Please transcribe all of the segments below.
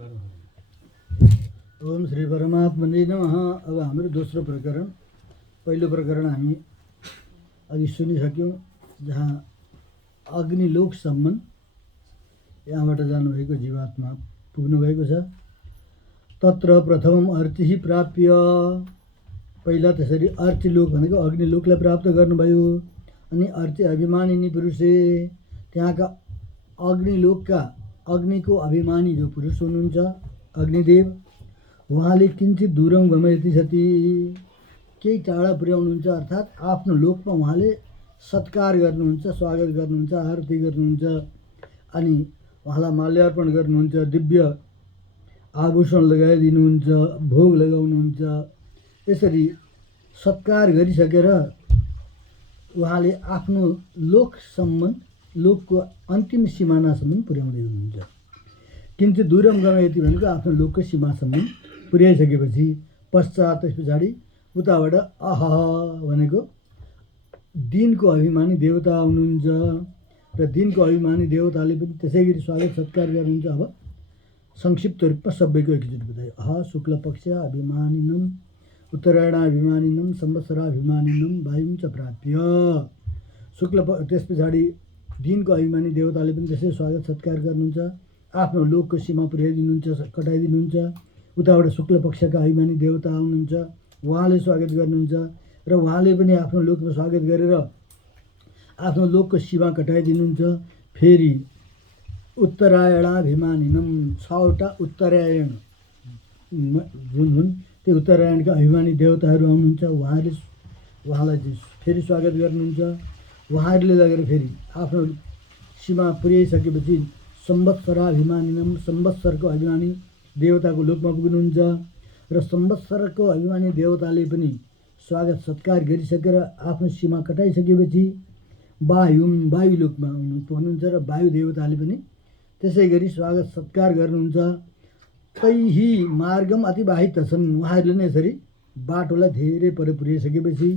ओम श्री परमात्मने नमः। अब हाम्रो दोस्रो प्रकरण, पहिलो प्रकरण हामी अघि सुनिसक्यौँ, जहाँ अग्निलोकसम्म यहाँबाट जानुभएको जीवात्मा पुग्नुभएको छ। तत्र प्रथमम अर्चिः प्राप्य, पहिला त्यसरी अर्चिलोक भनेको अग्निलोकलाई प्राप्त गर्नुभयो। अनि अर्ची अभिमानिनी पुरुषे, त्यहाँका अग्निलोकका अग्निको अभिमानी जो पुरुष हुनुहुन्छ अग्निदेव, उहाँले किञ्चित दूरम गमयति सती, केही टाढा पुर्याउनुहुन्छ। अर्थात् आफ्नो लोकमा उहाँले सत्कार गर्नुहुन्छ, स्वागत गर्नुहुन्छ, आरती गर्नुहुन्छ, अनि उहाँलाई माल्यार्पण गर्नुहुन्छ, दिव्य आभूषण लगाइदिनुहुन्छ, भोग लगाउनुहुन्छ। यसरी सत्कार गरिसकेर उहाँले आफ्नो लोकसम्म, लोकको अन्तिम सिमानासम्म पुर्याउँदै हुनुहुन्छ। किञ्चित दूरम गमयति भनेको आफ्नो लोकको सीमासम्म पुर्याइसकेपछि पश्चात त्यस पछाडि उताबाट अह भनेको दिनको अभिमानी देवता हुनुहुन्छ र दिनको अभिमानी देवताले पनि त्यसै गरी स्वागत सत्कार गर्नुहुन्छ। अब संक्षिप्त रूपमा सबैको एकचोटि बतायो। अह शुक्ल पक्ष अभिमानिनम उत्तरायणाभिमानिनम संवत्सराभिमानिनम वायुं च प्राप्य, त्यस पछाडि दिनको अभिमानी देवताले पनि त्यसै स्वागत सत्कार गर्नुहुन्छ, आफ्नो लोकको सीमा पुर्याइदिनुहुन्छ, कटाइदिनुहुन्छ। उताबाट शुक्ल पक्षका अभिमानी देवता आउनुहुन्छ, उहाँले स्वागत गर्नुहुन्छ र उहाँले पनि आफ्नो लोकमा स्वागत गरेर आफ्नो लोकको सीमा कटाइदिनुहुन्छ। फेरि उत्तरायणाभिमानिनम, 6वटा उत्तरायण जुन हुन् त्यो उत्तरायणका अभिमानी देवताहरू आउनुहुन्छ, उहाँलाई फेरि स्वागत गर्नुहुन्छ। उहाँहरूले लगेर फेरि आफ्नो सीमा पुर्याइसकेपछि संवत्सराभिमानिनम, संवत्सरको अभिमानी देवताको लोकमा पुग्नुहुन्छ र संवत्सरको अभिमानी देवताले पनि स्वागत सत्कार गरिसकेर आफ्नो सीमा कटाइसकेपछि वायु लोकमा पुग्नुहुन्छ र वायु देवताले पनि त्यसै गरी स्वागत सत्कार गर्नुहुन्छ। तैही मार्गम अतिबाहित छन्, उहाँहरूले नै यसरी बाटोलाई धेरै पर पुर्याइसकेपछि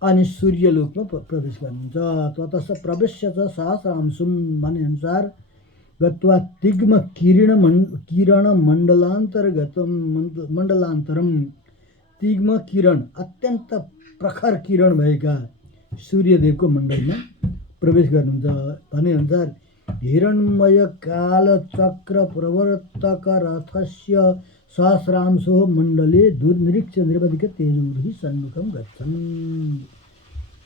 अनि सूर्यलोकमा प्रवेश गर्नुहुन्छ। ततस प्रवेश्य च सहस्रांशुम भनेअनुसार गत्वा तिग्म किरण मण्डलान्तरम, तिग्म किरण अत्यन्त प्रखर किरण भएका सूर्यदेवको मण्डलमा प्रवेश गर्नुहुन्छ। भनेअनुसार हिरण्मय कालचक्र प्रवर्तक रथस्य सहस्रांशो मण्डले दुर्निरीक्ष निरवधिक तेजोभिः सन्मुखं गच्छन्।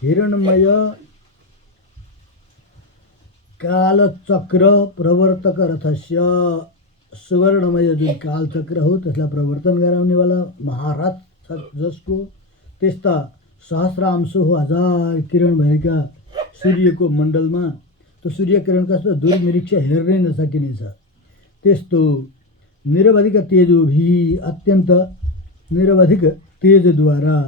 हिरण्मय कालचक्र प्रवर्तक रथस्य, सुवर्णमय जुन कालचक्र हो त्यसलाई प्रवर्तन गराउनेवाला महारथ छ जसको, त्यस्ता सहस्रांश हो 1000 किरण भएका सूर्यको मण्डलमा, त्यो सूर्य किरण कस्तो दुर्निरीक्ष हेर्नै नसकिने छ, त्यस्तो निरवधिक तेजोभि, अत्यन्त निरवधिक तेजद्वारा,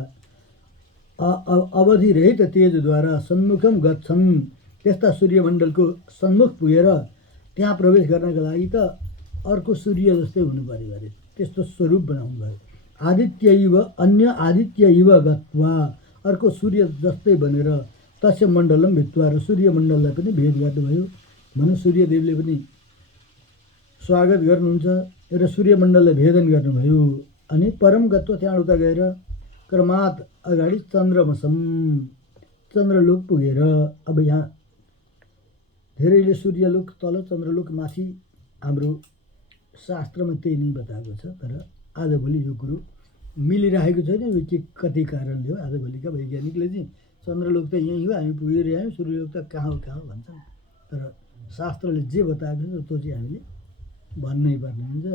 अवधिरहित तेजद्वारा सन्मुखम गच्छन्, त्यस्ता सूर्यमण्डलको सन्मुख पुगेर त्यहाँ प्रवेश गर्नका लागि त अर्को सूर्य जस्तै हुनु पर्यो अरे, त्यस्तो स्वरूप बनाउनु भयो। आदित्यैव अन्य आदित्यैव गत्वा, अर्को सूर्य जस्तै बनेर तस्य मण्डलम भित्वा, र सूर्यमण्डललाई पनि भेद गर्नुभयो। भनौँ सूर्यदेवले पनि स्वागत गर्नुहुन्छ र सूर्यमण्डललाई भेदन गर्नुभयो। अनि परम गत्व, त्यहाँ उता गएर क्रमात् अगाडि चन्द्रलोक पुगेर, अब यहाँ धेरैले सूर्यलोक तल चन्द्रलोक माथि, हाम्रो शास्त्रमा त्यही नै बताएको छ। तर आजभोलि यो कुरो मिलिरहेको छैन, यो के कति कारणले हो। आजभोलिका वैज्ञानिकले चाहिँ चन्द्रलोक त यहीँ हो, हामी पुगेर आयौँ, सूर्यलोक त कहाँ हो भन्छन्। तर शास्त्रले जे बताएको छ त्यो चाहिँ हामीले भन्नै पर्ने हुन्छ।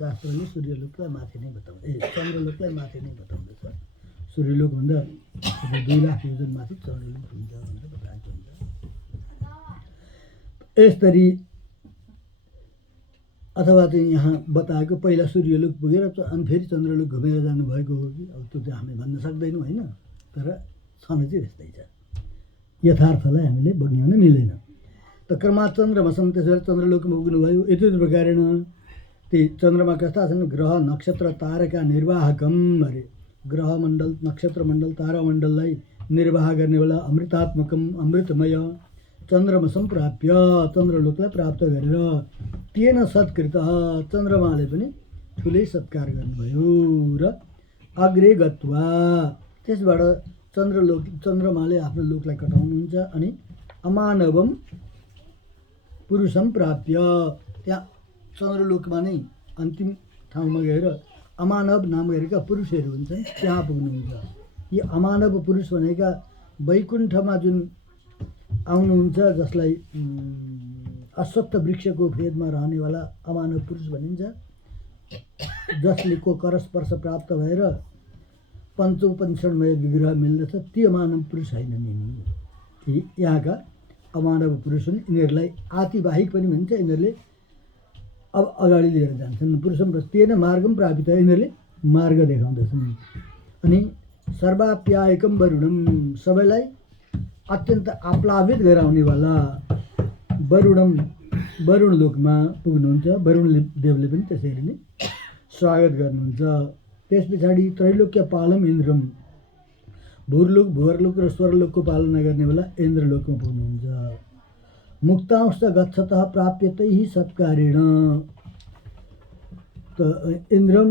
शास्त्रले सूर्यलोकलाई माथि नै बताउँछ, चन्द्रलोकलाई माथि नै बताउँदछ। सूर्यलोकभन्दा 2 लाख योजन माथि चन्द्रलोक हुन्छ भनेर बताएको हुन्छ। यसरी अथवा चाहिँ यहाँ बताएको पहिला सूर्यलोक पुगेर अनि फेरि चन्द्रलोक घुमेर जानुभएको हो कि, अब त्यो चाहिँ हामी भन्न सक्दैनौँ होइन। तर छन चाहिँ त्यस्तै छ, यथार्थलाई हामीले बग्याउन मिल्दैन। त क्रमात् चन्द्रमसम, त्यसरी चन्द्रलोकमा पुग्नुभयो। यति प्रकारेण त्यही चन्द्रमा कस्ता छन्, ग्रह नक्षत्र तारका निर्वाहकम अरे, ग्रह मण्डल, नक्षत्र मण्डल, तारा मण्डललाई निर्वाह गर्नेवाला, अमृतात्मकम अमृतमय चन्द्रमा सम्प्राप्य चन्द्रलोकलाई प्राप्त गरेर तेन सत्कृत चन्द्रमाले पनि ठुलै सत्कार गर्नुभयो र अग्रे गत्वा त्यसबाट चन्द्रमाले आफ्नो लोकलाई कटाउनुहुन्छ अनि अमानवम पुरुषम प्राप्य त्यहाँ चन्द्रलोकमा नै अन्तिम ठाउँमा गएर अमानव नाम गरेका पुरुषहरू हुन्छन् त्यहाँ पुग्नुहुन्छ। यी अमानव पुरुष भनेका वैकुण्ठमा जुन आउनुहुन्छ जसलाई अश्वत्थ वृक्षको फेदमा रहनेवाला अमानव पुरुष भनिन्छ, जसले को करस्पर्श प्राप्त भएर पञ्चोपनिषदमय विग्रह मिल्दछ, ती अमानव पुरुष होइनन् यिनी। यहाँका अमानव पुरुष हुन्। यिनीहरूलाई आतिवाहिक पनि भनिन्छ। यिनीहरूले अब अगाडि लिएर जान्छन्। पुरुषम तेन मार्गम प्रापित, यिनीहरूले मार्ग देखाउँदछन्। अनि सर्वाप्यायकम वरुणम, सबैलाई अत्यन्त आप्लावित गराउनेवाला वरुण लोकमा पुग्नुहुन्छ। वरुण देवले पनि त्यसरी नै स्वागत गर्नुहुन्छ। त्यस पछाडि त्रैलोक्य पालम इन्द्रम, भूर्लोक भुवरलोक र स्वरलोकको पालना गर्नेवाला इन्द्रलोकमा पुग्नुहुन्छ। मुक्तांश गच्छतः प्राप्यतै सत्कारेण, त इन्द्रम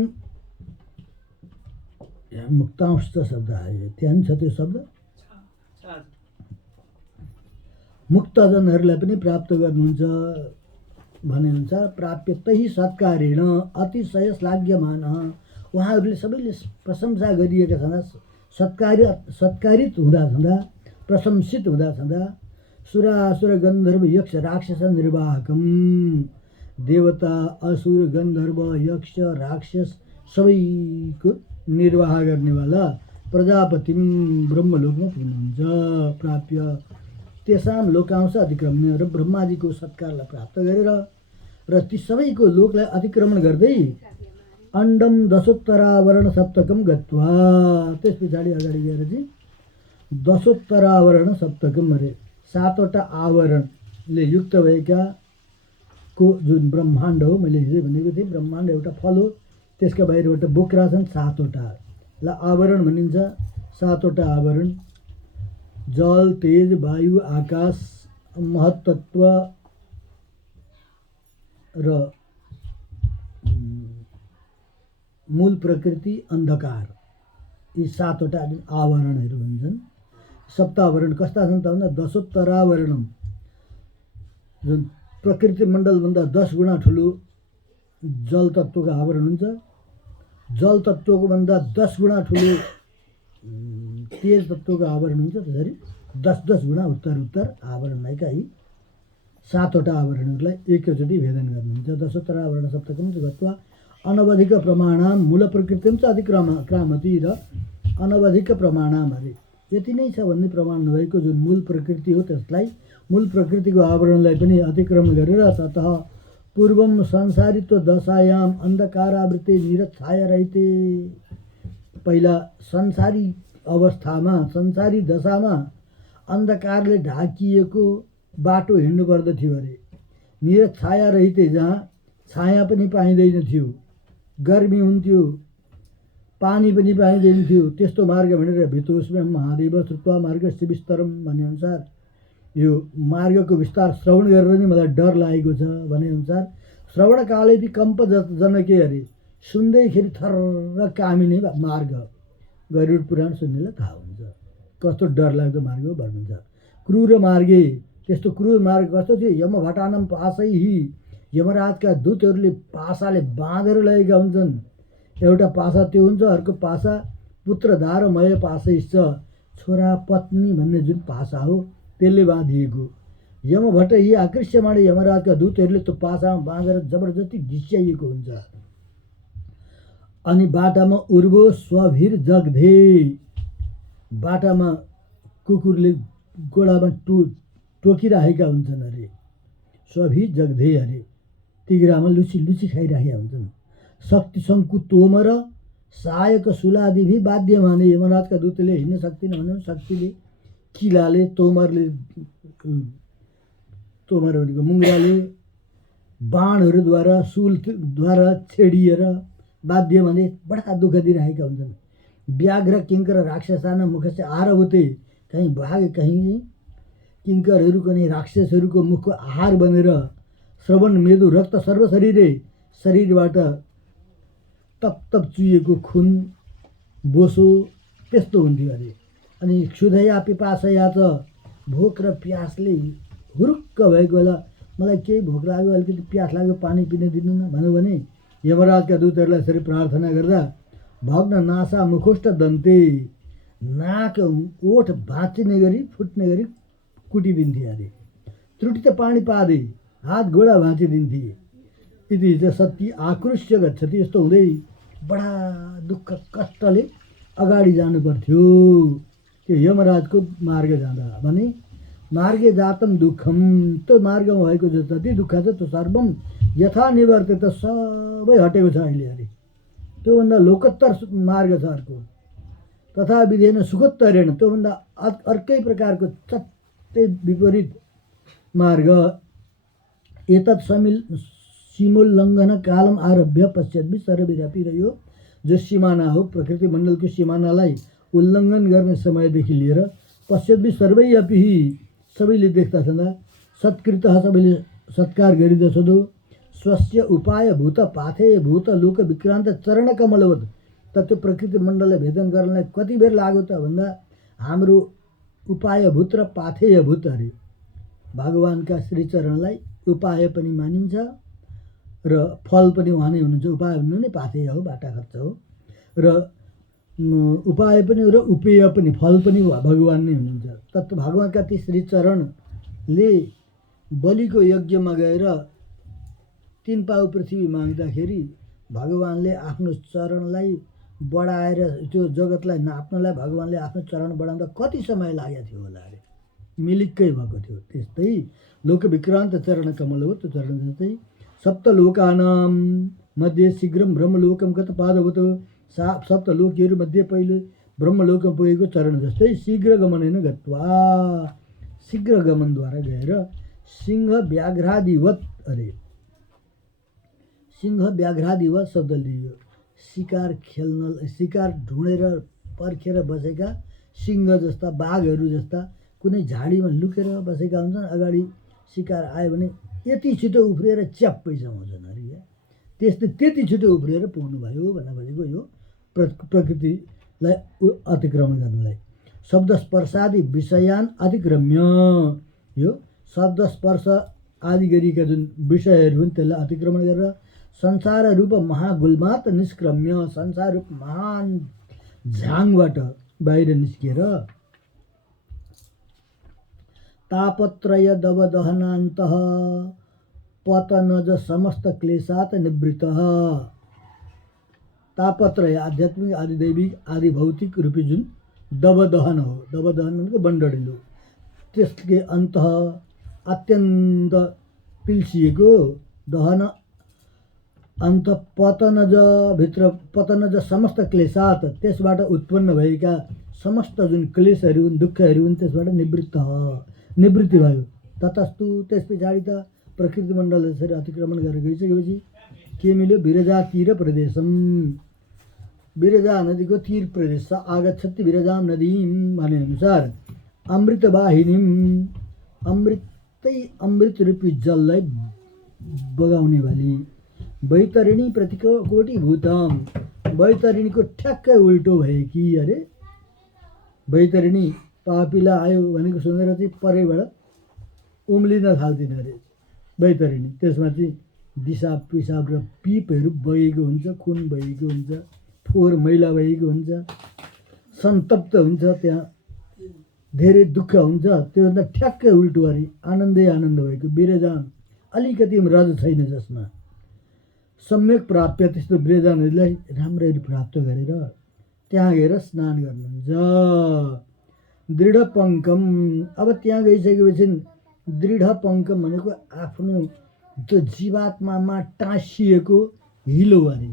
मुक्तांश शब्द आयो, त्यहाँ छ त्यो शब्द। मुक्तजनहरूलाई पनि प्राप्त गर्नुहुन्छ भनेअनुसार प्राप्यतै सत्कारेण अतिशय श्लाघ्यमान, उहाँहरूले सबैले प्रशंसा गरिएका छँदा, सत्कारित हुँदा प्रशंसित हुँदा सुरासुर गन्धर्व यक्ष राक्षस निर्वाहकम, देवता असुर गन्धर्व यक्ष राक्षस सबैको निर्वाह गर्नेवाला प्रजापतिम ब्रह्मलोकमा पुग्नुहुन्छ। प्राप्य तेसाम लोकांश अतिक्रम्य, र ब्रह्माजीको सत्कारलाई प्राप्त गरेर र ती सबैको लोकलाई अतिक्रमण गर्दै अण्डम दशोत्तरावरण सप्तकम गत्वा, त्यस पछाडि अगाडि गएर चाहिँ दशोत्तरावरण सप्तकम अरे 7वटा आवरणले युक्त भएका को जुन ब्रह्माण्ड हो, मैले हिजो भनेको थिएँ ब्रह्माण्ड एउटा फल हो, त्यसका बाहिरबाट बोक्रा छन् 7वटा, ल आवरण भनिन्छ। 7वटा आवरण जल तेज वायु आकाश महत्तत्व र मूल प्रकृति अन्धकार, यी 7वटा आवरणहरू हुन्छन्। सप्तावरण कस्ता छन् त भन्दा दशोत्तरावरणम, जुन प्रकृति मण्डलभन्दा 10 गुणा ठुलो जल तत्त्वको आवरण हुन्छ। जल तत्त्वको भन्दा 10 गुणा ठुलो तेज तत्त्वको आवरण हुन्छ। त्यसरी 10 गुणा उत्तर आवरण भएका यी 7वटा आवरणहरूलाई एकैचोटि भेदन गर्नुहुन्छ। दशोत्तरावरण सप्तकम गत्वा अनवधिक प्रमाणाम मूल प्रकृतिम च अतिक्रामति, र अनवधिक प्रमाणाम अरे यति नै छ भन्ने प्रमाण नभएको जुन मूल प्रकृति हो, त्यसलाई मूल प्रकृतिको आवरणलाई पनि अतिक्रमण गरेर ततः पूर्वम संसारित्व दशायाम अन्धकारावृत्ति निरच्छाय रहिते, पहिला संसारी अवस्थामा संसारी दशामा अन्धकारले ढाकिएको बाटो हिँड्नु पर्दथ्यो अरे। निरच्छाया रहिते, जहाँ छाया पनि पाइँदैन थियो, गर्मी हुन्थ्यो, पानी पनि पाइँदैन थियो, त्यस्तो मार्ग भनेर भितोस्म्यम महादेव श्रुत्वा मार्गस्य विस्तरम भनेअनुसार यो मार्गको विस्तार श्रवण गरेर नै मलाई डर लागेको छ भनेअनुसार श्रवणकालेपि कम्प जनके अरे, सुन्दैखेरि थर्र कामिने मार्ग, गरुड पुराण सुन्नेलाई थाहा हुन्छ कस्तो डरलाग्दो मार्ग हो भन्नुहुन्छ। क्रूर मार्गे, त्यस्तो क्रूर मार्ग कस्तो थियो, यमभटानम पासैहि, यमराजका दूतहरूले पासाले बाँधेर लगेका हुन्छन्। एउटा पासा त्यो हुन्छ, अर्को पासा पुत्रधारमय पासैश्च, छोरा पत्नी भन्ने जुन पासा हो त्यसले बाँधिएको। यमभट यी आकृष्यमाण यमराजका दूतहरूले त्यो पासामा बाँधेर जबरजस्ती घिस्याइएको हुन्छ। अनि बाटामा उर्वो स्वभिर जगधे, बाटामा कुकुरले गोडामा टोकिराखेका हुन्छन् अरे। स्वभिर जगधे अरे, तिग्रामा लुची खाइराखेका हुन्छन्। शक्ति शङ्कु तोमर सहायक सुलादिभी बाध्य माने, यमराजका दूतले हिँड्न सक्दिन भने शक्तिले, किलाले, तोमरले, तोमर भनेको मुङ्ग्राले, बाणहरूद्वारा सुलद्वारा छेडिएर बाध्य माने बडा दुःख दिइरहेका हुन्छन्। व्याघ्र किङ्कर राक्षसाना मुख से आरभूते, कहीँ बाघ कहीँ किङ्करहरूको नि राक्षसहरूको मुखको आहार बनेर श्रवण मेदु रक्त सर्व शरीरबाट तप तप चुहिएको खुन बोसो त्यस्तो हुन्थ्यो अरे। अनि क्षुधया पिपासया त भोक र प्यासले हुरुक्क भएको बेला मलाई केही भोक लाग्यो, अलिकति प्यास लाग्यो, पानी पिन दिनु न भन्यो भने यमराजका दूतहरूलाई यसरी प्रार्थना गर्दा भग्न नासा मुखोष्ट दन्ते, नाक ओठ भाँचिने गरी फुट्ने गरी कुटिदिन्थे अरे। त्रुटि त पानी पादे हात घोडा भाँचिदिन्थे। यति चाहिँ सती आकृष्य गच्छति। यस्तो हुँदै बडा दुःख कष्टले अगाडि जानु पर्थ्यो त्यो यमराजको मार्ग जाँदा। भने मार्गे जातम दुःखम, त्यो मार्गमा भएको जति दुःख छ त्यो सर्वम यथा निवर्ते, त सबै हटेको छ अहिले अरे। त्योभन्दा लोकोत्तर मार्ग छ अर्को। तथा विधेन सुखोत्तरेण, त्योभन्दा अर्कै प्रकारको चट्टै विपरीत मार्ग। एतत् सीमोल्लङ्घन कालम आरभ्य पश्चात सर्वैरपि रह्यो, जो सिमाना हो प्रकृति मण्डलको सिमानालाई उल्लङ्घन गर्ने समयदेखि लिएर पश्चात सर्वैरपि सबैले देख्दा छँदा सत्कृत सबैले सत्कार गरिदछदो स्वस्य उपाय भूत पाथेय भूत लोक विक्रान्त चरण कमलवत। त त्यो प्रकृति मण्डललाई भेदन गर्नलाई कति बेर लाग्यो त भन्दा हाम्रो उपाय भूत र पाथेय भूत अरे। भगवानका श्रीचरणलाई उपाय पनि मानिन्छ र फल पनि उहाँ नै हुनुहुन्छ। उपाय हुनु नै पाथेय हो, बाटा खर्च हो, र उपाय पनि र उपेय पनि, फल पनि भगवान नै हुनुहुन्छ। तत् भगवानका ती श्रीचरणले बलिको यज्ञमा गएर 3 पाउ पृथ्वी माग्दाखेरि भगवानले आफ्नो चरणलाई बढाएर त्यो जगतलाई नाप्नलाई भगवानले आफ्नो चरण बढाउँदा कति समय लागेको थियो होला अरे। मिलिक्कै भएको थियो। त्यस्तै लोक विक्रान्त चरण कमल हो, त्यो चरण जस्तै सप्तलोकानां मध्ये शीघ्रम ब्रह्मलोकम गत पादवत। सप्तलोकीहरू मध्ये पहिले ब्रह्मलोकमा पुगेको चरण जस्तै शीघ्र गमनेन गत्वा, शीघ्र गमनद्वारा गएर सिंह व्याघ्रादिवत अरे। सिंह व्याघ्रादिवत शब्द लियो। शिकार खेल्न, शिकार ढुँडेर पर्खेर बसेका सिंह जस्ता, बाघहरू जस्ता कुनै झाडीमा लुकेर बसेका हुन्छन्। अगाडि शिकार आयो भने यति छिटो उफ्रिएर च्याप्पै समाउँछन् अरे। त्यति छिटो उफ्रिएर पुग्नु भयो भन्न खोजेको यो प्रकृतिलाई अतिक्रमण गर्नलाई। शब्द स्पर्शादि विषयान अतिक्रम्य, यो शब्द स्पर्श आदि गरिएका जुन विषयहरू हुन् त्यसलाई अतिक्रमण गरेर संसार रूप महागुल्मात निष्क्रम्य, संसार रूप महान झाङबाट बाहिर निस्किएर तापत्रय दवदहनान्तः पतनज समस्त क्लेशात निवृत्तः। तापत्रय आध्यात्मिक आदि दैविक आदि भौतिक रूपी जुन दवदहन हो, दवदहन भनेको बन्डडिलो, त्यसले अन्त अत्यन्त पिल्सिएको, दहन अन्त पतनज भित्र, पतनज समस्त क्लेशात त्यसबाट उत्पन्न भएका समस्त जुन क्लेशहरू हुन्, दुःखहरू हुन्, त्यसबाट निवृत्ति भयो। ततस्तु त्यस पछाडि त प्रकृति मण्डल यसरी अतिक्रमण गरेर गइसकेपछि के मिल्यो? विरजा तीर प्रदेशम, विरजा नदीको तीर प्रदेश छ। आगच्छति विरजाम नदीम भने अनुसार अमृतवाहिनीम, अमृत रूपी जललाई बगाउने वाली। वैतरिणी प्रतिकोटि भूतम, वैतरिणीको ठ्याक्कै उल्टो भएकी अरे। वैतरिणी पापिला आयो भनेको सुनेर चाहिँ परैबाट उम्लिन थाल्दिन अरे वैतरिणी। त्यसमा चाहिँ दिसा पिसाब र पिपहरू बगेको हुन्छ, खुन बगेको हुन्छ, फोहोर मैला बगेको हुन्छ, सन्तप्त हुन्छ, त्यहाँ धेरै दुःख हुन्छ। त्योभन्दा ठ्याक्कै उल्टो अरे आनन्दै आनन्द भएको। विरजान अलिकति रज छैन जसमा सम्यक प्राप्य, त्यस्तो विरजा नदीलाई राम्ररी प्राप्त गरेर त्यहाँ गएर स्नान गर्नुहुन्छ। दृढ पङ्कम, अब त्यहाँ गइसकेपछि दृढ पङ्कम भनेको आफ्नो त्यो जीवात्मामा टाँसिएको हिलो अरे।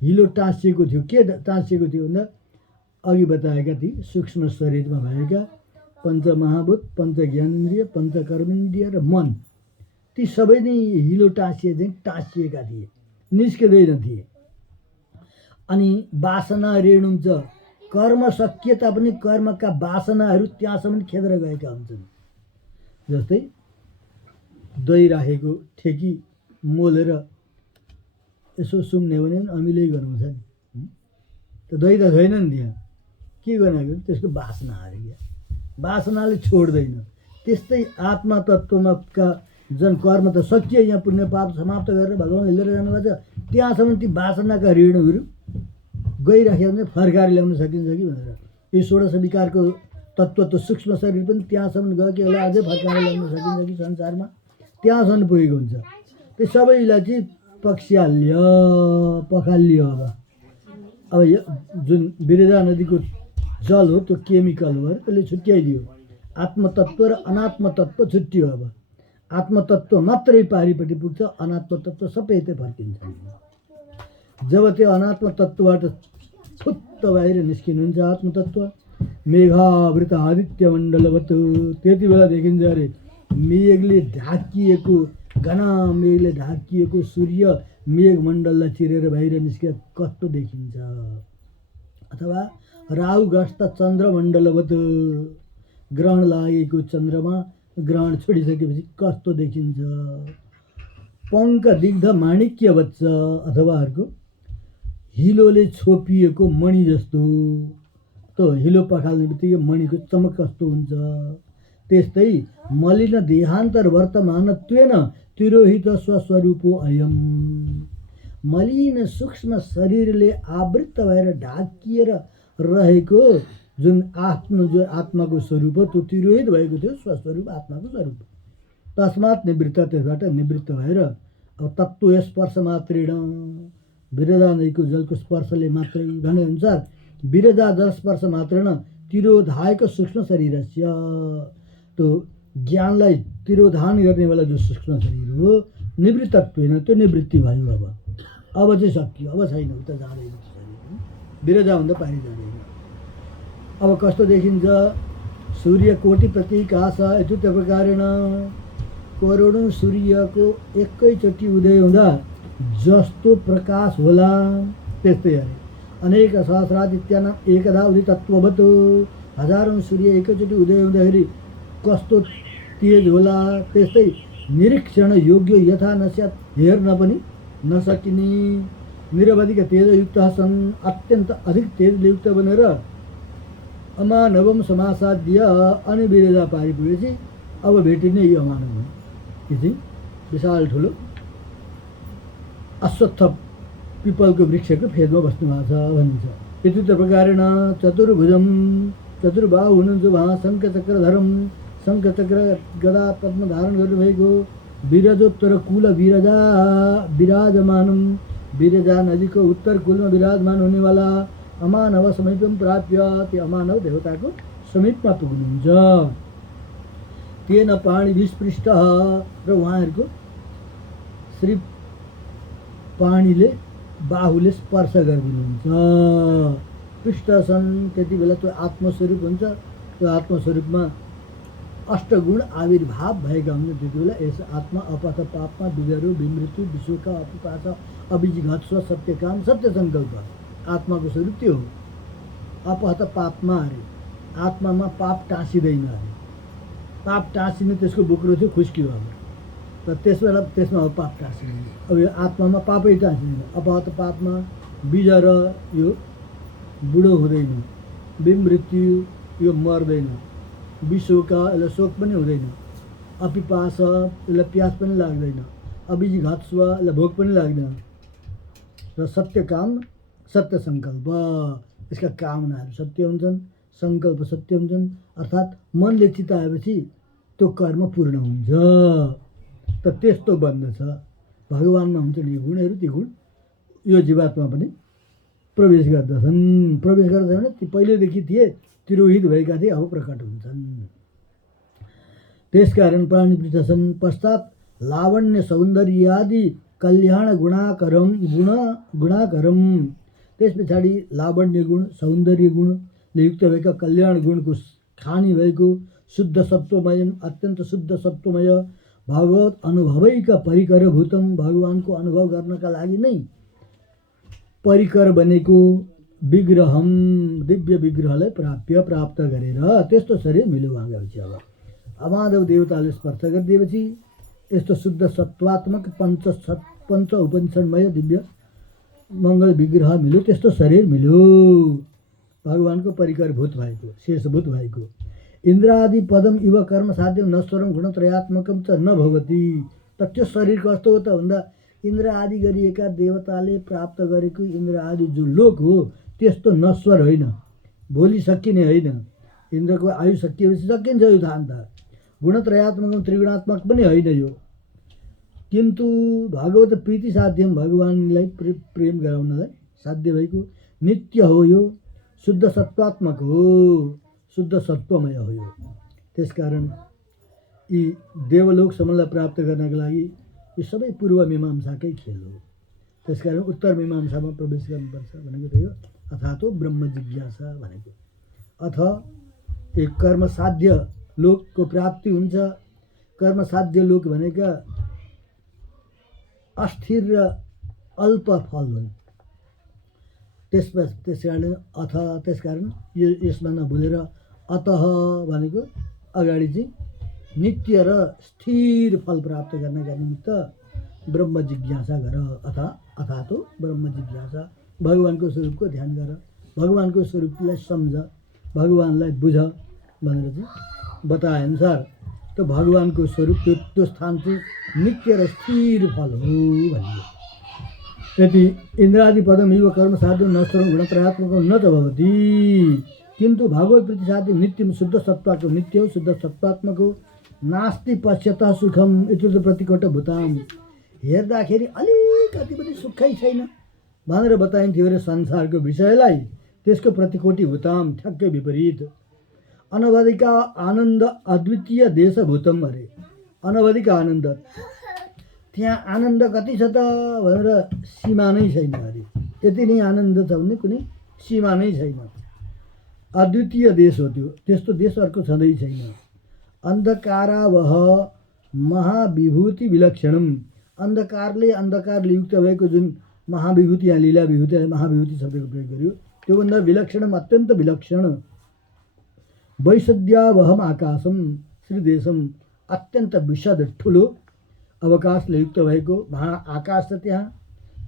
हिलो टाँसिएको थियो। के टाँसिएको थियो भन्दा अघि बताएका ती सूक्ष्म शरीरमा भएका पञ्चमहाभूत, पञ्चज्ञानेन्द्रिय, पञ्चकर्मेन्द्रिय र मन, ती सबै नै हिलो टाँसिएका थिए, निस्किँदैन थिए। अनि वासना रेणुम छ, कर्म सकिए तापनि कर्मका वासनाहरू त्यहाँसम्म खेदेर गएका हुन्छन्। जस्तै दही राखेको ठेकी मोलेर यसो सुँघ्ने भने पनि अमिलै गराउँछ नि। त्यो दही त छैन नि त्यहाँ, के गर्नु त्यसको बासना अरे क्या, बासनाले छोड्दैन। त्यस्तै आत्मा तत्त्वमा का जन कर्म त सकियो, यहाँ पुण्य पाप समाप्त गरेर भगवान् लिएर जानुभएको छ, त्यहाँसम्म ती बासनाका ऋणहरू गइराख्यो भने फर्काएर ल्याउन सकिन्छ कि भनेर। यो 16 विकारको तत्त्व त सूक्ष्म शरीर पनि त्यहाँसम्म गयो कि यसलाई अझै फर्काएर ल्याउन सकिन्छ कि संसारमा, त्यहाँसम्म पुगेको हुन्छ। त्यो सबैलाई चाहिँ पखालियो। अब यो जुन बिरजा नदीको जल हो त्यो केमिकल हो, त्यसले छुट्याइदियो। आत्मतत्त्व र अनात्म तत्त्व छुट्टियो। अब आत्मतत्त्व मात्रै पारिपट्टि पुग्छ, अनात्म तत्त्व सबै यतै फर्किन्छ। जब त्यो अनात्म तत्त्वबाट फुत्त बाहिर निस्किनुहुन्छ आत्मतत्त्व, मेघावृत आदित्य मण्डलवत्, त्यति बेला देखिन्छ अरे मेघले ढाकिएको, घना मेघले ढाकिएको सूर्य मेघमण्डललाई चिरेर बाहिर निस्किएर कस्तो देखिन्छ। अथवा राहुग्रस्त चन्द्रमण्डलवत्, ग्रहण लागेको चन्द्रमा ग्रहण छोडिसकेपछि कस्तो देखिन्छ। पङ्क दिग्ध माणिक्यवत्, अथवा अर्को हिलोले छोपिएको मणि जस्तो, त्यो हिलो पखाल्ने बित्तिकै मणिको चमक कस्तो हुन्छ। त्यस्तै मलिन देहान्तर वर्तमानत्वेन तिरोहित स्वस्वरूपो अयम, मलिन सूक्ष्म शरीरले आवृत्त भएर ढाकिएर रहेको जुन आत्माको स्वरूप हो, त्यो तिरोहित भएको थियो स्वस्वरूप आत्माको स्वरूप। तस्मात् निवृत्त, त्यसबाट निवृत्त भएर अब तत्त्व स्पर्श मात्रेण, बिरजा नदीको जलको स्पर्शले मात्रै भनेअनुसार बिरजा जल स्पर्श मात्रेण तिरोधायक सूक्ष्म शरीरस्य, त्यो ज्ञानलाई तिरोधान गर्ने वाला जो सूक्ष्म शरीर हो निवृत्तत्वेन, त्यो निवृत्ति भयो। अब चाहिँ सकियो, अब छैन, उता जाँदैन शरीर, बिरजाभन्दा पारि जाँदैन। अब कस्तो देखिन्छ। सूर्य कोटि प्रतीकाश यथुत प्रकारेण, करोडौँ सूर्यको एकैचोटि उदय हुँदा जस्तो प्रकाश होला त्यस्तै अरे। अनेक सहस्रादित्यानां एकदा उदितत्ववत्, हजारौँ सूर्य एकैचोटि उदय हुँदाखेरि कस्तो तेज होला त्यस्तै निरीक्षण योग्य यथा नस्यात्, हेर्न पनि नसकिने निरवधिक तेजयुक्त छन्, अत्यन्त अधिक तेजले युक्त बनेर अमानवम समासाध्य, अनि बिरजा पारि पुगेपछि अब भेटिने यो अमानव हो। यो चाहिँ विशाल ठुलो अश्वत्थ पिपलको वृक्षको फेदमा बस्नु भएको छ भनिन्छ। यति प्रकारेण चतुर्भुजम, चतुर्बाहु हुनुहुन्छ उहाँ, शङ्खचक्रधरम, शङ्खचक्र गदा पद्म धारण गर्नुभएको, बिरजोत्तर कुल बिरजा विराजमानम, बिरजा नदीको उत्तर कुलमा विराजमान हुनेवाला अमानव समीपम प्राप्य, त्यो अमानव देवताको समीपमा पुग्नुहुन्छ। तेन पाणी विस्पृष्ट, र उहाँहरूको श्री पाणीले बाहुले स्पर्श गरिदिनुहुन्छ। पृष्ठ छन्, त्यति बेला त्यो आत्मस्वरूप हुन्छ। त्यो आत्मस्वरूपमा अष्टगुण आविर्भाव भएका हुन्छ। त्यति बेला यस आत्मा अपथ पापमा विजरो विमृत्यु विशोक अपिपास अभिजिघत्स्व सत्यकाम सत्य सङ्कल्प, आत्माको स्वरूप त्यो हो। अपहत पापमा अरे आत्मामा पाप टाँसिँदैन अरे, पाप टाँसिने त्यसको बोक्रो थियो खुस्कियो अब, र त्यसमा अब पाप टाँसिँदैन। अब यो आत्मामा पापै टाँसिँदैन। अपहत पापमा विजर यो बुढो हुँदैन, विमृत्यु यो मर्दैन, विशोक यसलाई शोक पनि हुँदैन, अपिपास यसलाई प्यास पनि लाग्दैन, अभिजिघत्स्व यसलाई भोक पनि लाग्दैन, र सत्यकाम सत्य सङ्कल्प, यसका कामनाहरू सत्य हुन्छन्, सङ्कल्प सत्य हुन्छन्। अर्थात् मनले चिताएपछि त्यो कर्म पूर्ण हुन्छ। त त्यस्तो बन्दछ भगवानमा हुन्छन् यी गुणहरू। ती गुण यो जीवात्मा पनि प्रवेश गर्दछन्। प्रवेश गर्दछ भने ती पहिलेदेखि थिए, तिरोहित भएका थिए, अब प्रकट हुन्छन्। त्यसकारण प्राणी पृथछन्। पश्चात् लावण्य सौन्दर्यादि कल्याण गुणाकरम, त्यस पछाडि लावण्य गुण सौन्दर्य गुणले युक्त भएका कल्याण गुणको खानी भएको शुद्ध सत्वमय, अत्यन्त शुद्ध सत्वमय भगवत अनुभवैका परिकर भूतम, भगवानको अनुभव गर्नका लागि नै परिकर बनेको विग्रहम, दिव्य विग्रहलाई प्राप्त गरेर त्यस्तो शरीर मिल्यो उहाँ गएपछि। अब अमाधव देवताले स्पर्श गरिदिएपछि यस्तो शुद्ध सत्वात्मक पञ्च उपनिषदमय दिव्य मङ्गल विग्रह मिल्यो, त्यस्तो शरीर मिल्यो, भगवानको परिकरभूत भएको, शेषभूत भएको। इन्द्रादि पदम इव कर्म साध्यम नश्वरम गुणत्रयात्मकम च न भवति। त त्यो शरीर कस्तो हो त भन्दा इन्द्र आदि गरिएका देवताले प्राप्त गरेको इन्द्र आदि जो लोक हो त्यस्तो नश्वर होइन, भोलि सकिने होइन। इन्द्रको आयु सकिएपछि सकिन्छ यो थाहा त। गुणत्रयात्मक त्रिगुणात्मक पनि होइन यो। किन्तु भगवत प्रीति साध्यम, भगवानलाई प्रेम गराउनलाई साध्य भएको नित्य हो यो, शुद्ध सत्वात्मक हो, शुद्ध सत्वमय हो यो। त्यसकारण यी देवलोकसम्मलाई प्राप्त गर्नका लागि यो सबै पूर्व मीमांसाकै खेल हो। त्यसकारण उत्तर मीमांसामा प्रवेश गर्नुपर्छ भनेको त यो अथातो ब्रह्म जिज्ञासा भनेको। अथ एक कर्म साध्य लोकको प्राप्ति हुन्छ। कर्म साध्य लोक भनेका अस्थिर र अल्प फल हुन्। त्यसकारण यसमा नभुलेर अतः भनेको अगाडि चाहिँ नित्य र स्थिर फल प्राप्त गर्नका निमित्त ब्रह्म जिज्ञासा गर। अथातो ब्रह्म जिज्ञासा, भगवानको स्वरूपको ध्यान गर, भगवानको स्वरूपलाई सम्झ, भगवानलाई बुझ भनेर चाहिँ बताएअनुसार त भगवानको स्वरूप त्यो स्थान चाहिँ नित्य र स्थिर फल हो भनियो। यदि इन्द्रादि पदम इव कर्म साध्य नश्वरम गुणत्रयात्मक न त भवति। किन्तु भगवत प्रीति साध्य नित्यम शुद्ध सत्वाको, नित्य हो, शुद्ध सत्वात्मक हो। नास्ति पश्यतः सुखम इति प्रतिकोट भूताम, हेर्दाखेरि अलिकति पनि सुखै छैन भनेर बताइन्थ्यो अरे संसारको विषयलाई, त्यसको प्रतिकोटि भूताम ठ्याक्कै विपरीत। अनवधिक आनन्द अद्वितीय देशभूतम अरे। अनवधिक आनन्द, त्यहाँ आनन्द कति छ त भनेर सीमा नै छैन अरे। यति नै आनन्द छ भने कुनै सीमा नै छैन। अद्वितीय देश हो त्यो, त्यस्तो देश अर्को छँदै छैन। अन्धकारावह महाविभूति विलक्षणम, अन्धकारले युक्त भएको जुन महाविभूति, यहाँ लीला विभूति, महाविभूति शब्दको प्रयोग गर्यो, त्योभन्दा विलक्षणम, अत्यन्त विलक्षण। वैशद्यावहम आकाशम श्रीदेशम, अत्यन्त विशद ठुलो अवकाशले युक्त भएको महा आकाश छ त्यहाँ,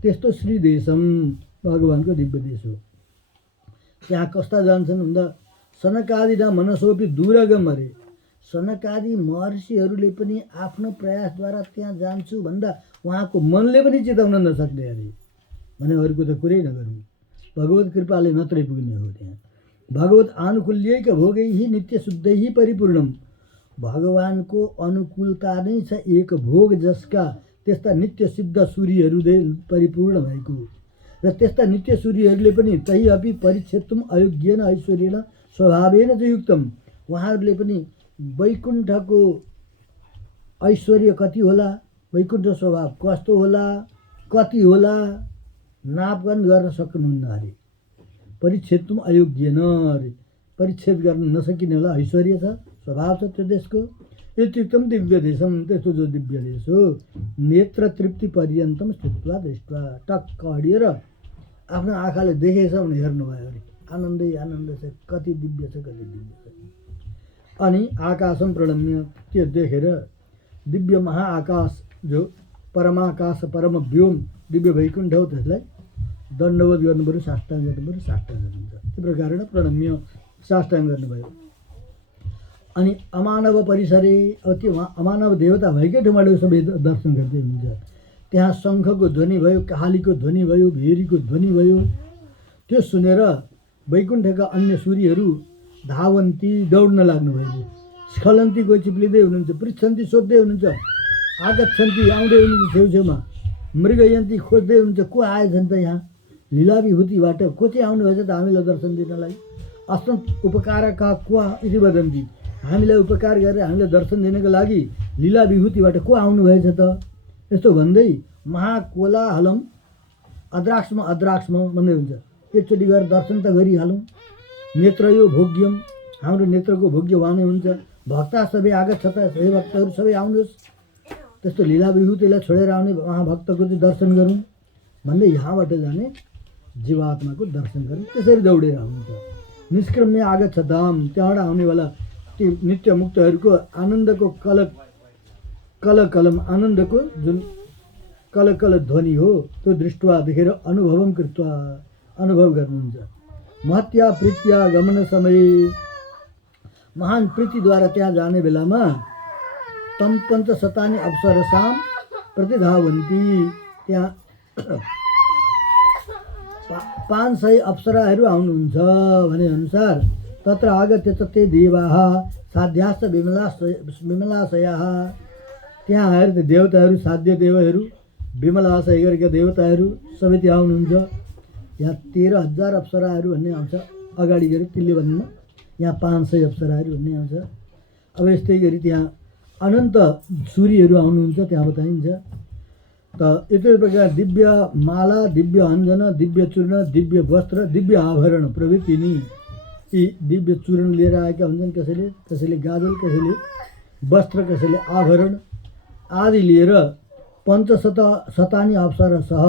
त्यस्तो श्रीदेशम भगवानको दिव्य देश हो। त्यहाँ कस्ता जान्छन् भन्दा सनकादिना मनसोपि दूरगम अरे। सनकादि महर्षिहरूले पनि आफ्नो प्रयासद्वारा त्यहाँ जान्छु भन्दा उहाँको मनले पनि चिताउन नसक्ने अरे। भने अरूको त कुरै नगरौँ, भगवत कृपाले मात्रै पुग्ने हो त्यहाँ। भगवत आनुकूल्यैक भोगैः नित्य शुद्धैः परिपूर्णम, भगवानको अनुकूलता नै छ एक भोग जसका त्यस्ता नित्य सिद्ध सूर्यहरूले परिपूर्ण भएको। र त्यस्ता नित्य सूर्यहरूले पनि तै अपि परिच्छेत्तुम अयोग्येन ऐश्वर्येन स्वभावेन च युक्तम, उहाँहरूले पनि वैकुण्ठको ऐश्वर्य कति होला, वैकुण्ठ स्वभाव कस्तो होला, कति होला, नापगान गर्न सक्नुहुन्न अरे। परिच्छेत्तुम अयोग्येन अरे, परिच्छेद गर्न नसकिने होला ऐश्वर्य छ, स्वभाव छ त्यो देशको। इत्युक्तम दिव्य देशम, त्यस्तो जो दिव्य देश हो। नेत्र तृप्ति पर्यन्तम स्थित्वा दृष्ट्वा, टक्क अडिएर आफ्नो आँखाले देखेछ भने हेर्नुभयो अरे, आनन्दै आनन्द छ, कति दिव्य छ, कति दिव्य छ। अनि आकाशम प्रणम्य, त्यो देखेर दिव्य महाआकाश जो परमाकाश, परम व्योम, दिव्य वैकुण्ठ हो, त्यसलाई दण्डवत गर्नु पऱ्यो, साष्टाङ्ग गर्नु पऱ्यो, साष्टाङ्ग गर्नुहुन्छ। त्यो प्रकारले प्रणम्य साष्टाङ्ग गर्नुभयो। अनि अमानव परिसरे, अब त्यो अमानव देवता भएकै ठाउँबाट सबै दर्शन गर्दै हुनुहुन्छ। त्यहाँ शङ्खको ध्वनि भयो, कालीको ध्वनि भयो, भेरीको ध्वनि भयो। त्यो सुनेर वैकुण्ठका अन्य सूर्यहरू धावन्ती, दौड्न लाग्नुभयो। स्खलन्ती, कोही चिप्लिँदै हुनुहुन्छ। पृच्छन्ती, सोध्दै हुनुहुन्छ। आगच्छन्ती, आउँदै हुनुहुन्छ छेउछेउमा। मृगयन्ती, खोज्दै हुनुहुन्छ को आएछन् त यहाँ लीला विभूतिबाट, को चाहिँ आउनुभएछ त हामीलाई दर्शन दिनलाई। अस्मत् उपकारका क्वा इति वदन्ती, हामीलाई उपकार गरेर हामीलाई दर्शन दिनको लागि लीला विभूतिबाट को आउनुभएछ त, यस्तो भन्दै महाकोलाहलम अद्राक्ष्म भन्दै हुन्छ। एकचोटि गएर दर्शन त गरिहालौँ। नेत्रयो भोग्यम, हाम्रो नेत्रको भोग्य उहाँ नै हुन्छ। भक्ता सबै आगच्छता, हे भक्तहरू सबै आउनुहोस्, त्यस्तो लीला विभूतिलाई छोडेर आउने महाभक्तको चाहिँ दर्शन गरौँ भन्दै यहाँबाट जाने जीवात्माको दर्शन गरौँ, त्यसरी दौडेर आउनुहुन्छ। निष्क्रम्य आगच्छताम, त्यहाँबाट आउनेवाला ती नित्य मुक्तहरूको आनन्दको कलकलम आनन्दको जुन कलकल ध्वनि हो त्यो दृष्टवा देखेर अनुभव गर्नुहुन्छ। महत्या प्रीत्या गमन समय महान प्रीतिद्वारा त्यहाँ जाने बेलामा तम पञ्चशतानि अप्सरसां प्रतिधावन्ती त्यहाँ 500 अप्सराहरू आउनुहुन्छ भने अनुसार तत्र आगत्य ते देवाः साध्याश्च विमलाशयाः त्यहाँ आएर त्यो देवताहरू साध्य देवहरू विमलाशय गरेका देवताहरू सबै त्यहाँ आउनुहुन्छ। यहाँ 13,000 अप्सराहरू भन्ने आउँछ अगाडि गएर तिल्यवनमा, यहाँ 500 अप्सराहरू भन्ने आउँछ। अब यस्तै गरी त्यहाँ अनन्त सूर्यहरू आउनुहुन्छ त्यहाँ बताइन्छ। त यतै प्रकार दिव्य माला, दिव्य अञ्जन, दिव्य चूर्ण, दिव्य वस्त्र, दिव्य आभरण प्रभृति नि यी दिव्य चूर्ण लिएर आएका हुन्छन्। कसैले गाजल, कसैले वस्त्र, कसैले आभरण आदि लिएर पञ्चशतानि अप्सरसह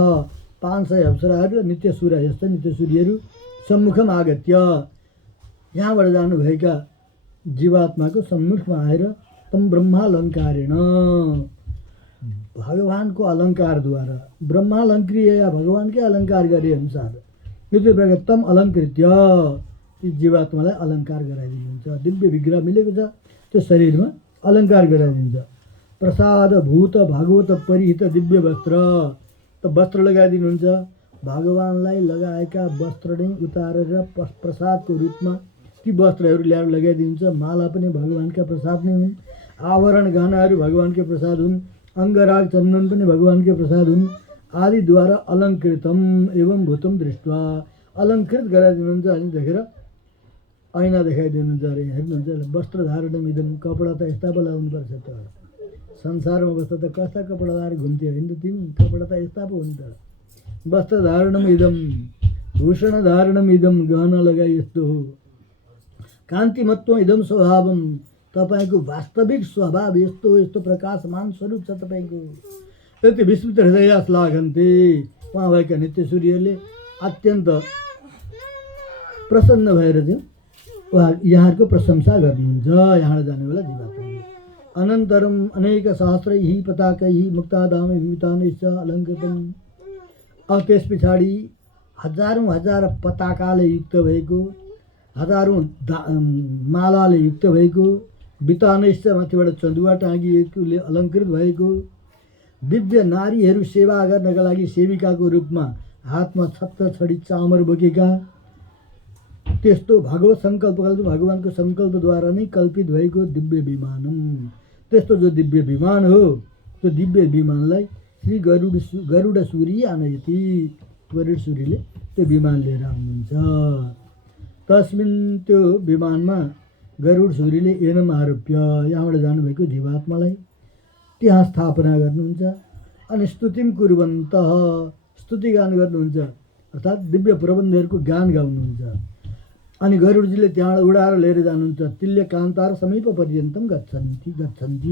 500 अप्सराहरू नित्य सूर्य जस्ता नित्य सूर्यहरू सम्मुखमा आगत्य यहाँबाट जानुभएका जीवात्माको सम्मुखमा आएर तम ब्रह्मालङ्कारेण भगवानको अलङ्कारद्वारा ब्रह्मालङ्कृय या भगवानकै अलङ्कार गरे अनुसार यति प्रकार तम अलङ्कृत्य ती जीवात्मालाई अलङ्कार गराइदिनुहुन्छ। दिव्य विग्रह मिलेको छ त्यो शरीरमा अलङ्कार गराइदिन्छ। प्रसाद भूत भागवत परिहित दिव्य वस्त्र त वस्त्र लगाइदिनुहुन्छ। भगवानलाई लगाएका वस्त्र नै उतारेर प्रसादको रूपमा ती वस्त्रहरू ल्याएर लगाइदिन्छ। माला पनि भगवानका प्रसाद नै हुन्, आवरण गहनाहरू भगवानकै प्रसाद हुन्, अङ्गराग चन्दन पनि भगवानकै प्रसाद हुन् आदिद्वारा अलङ्कृतम एवं भूतम दृष्ट्वा अलङ्कृत गराइदिनुहुन्छ। अनि देखेर ऐना देखाइदिनुहुन्छ। अरे हेर्नुहुन्छ वस्त्र धारणम इदम कपडा त यस्ता पो लगाउनुपर्छ त संसारमा बस्दा त कस्ता कपडा लगाएर घुम्थ्यो होइन त तिमी, कपडा त यस्ता पो हुन्छ। वस्त्र धारणम इदम भूषण धारणम इदम गहना लगाइ यस्तो हो। कान्तिमत्व इदम स्वभावम तपाईँको वास्तविक स्वभाव यस्तो हो, यस्तो प्रकाशमान स्वरूप छ तपाईँको। यति विस्मृत हृदयास लागन्ते उहाँ भएका नित्य सूर्यले अत्यन्त प्रसन्न भएर चाहिँ उहाँ यहाँहरूको प्रशंसा गर्नुहुन्छ यहाँ जाने बेला जीवात्माले। अनन्तरम अनेक सहस्रैः पताकैः मुक्ताधामे विभूतानैश्च अलङ्कृतम्। अब त्यस पछाडि हजारौँ हजार पताकाले युक्त भएको, हजारौँ मालाले युक्त भएको, वितानैश्च माथिबाट चन्दुवा टाँगिएकोले अलङ्कृत भएको, दिव्य नारीहरू सेवा गर्नका लागि सेविकाको रूपमा हातमा छत्र छडी चामर बोकेका, त्यस्तो भगवत सङ्कल्प भगवानको सङ्कल्पद्वारा नै कल्पित भएको दिव्य विमानम। त्यस्तो जो दिव्य विमान हो त्यो दिव्य विमानलाई श्री गरुड सूर्य आनयति गरुड सूर्यले त्यो विमान लिएर आउनुहुन्छ। तस्मिन् त्यो विमानमा गरुड सूर्यले एनम आरोप्य यहाँबाट जानुभएको जीवात्मालाई त्यहाँ स्थापना गर्नुहुन्छ। अनि स्तुतिम कुर्वन्तः स्तुति गान गर्नुहुन्छ अर्थात् दिव्य प्रबन्धहरूको गान गाउनुहुन्छ। अनि गरुडजीले त्यहाँबाट उडाएर लिएर जानुहुन्छ। तिल्य कान्तार समीप पर्यन्तम गच्छन्ति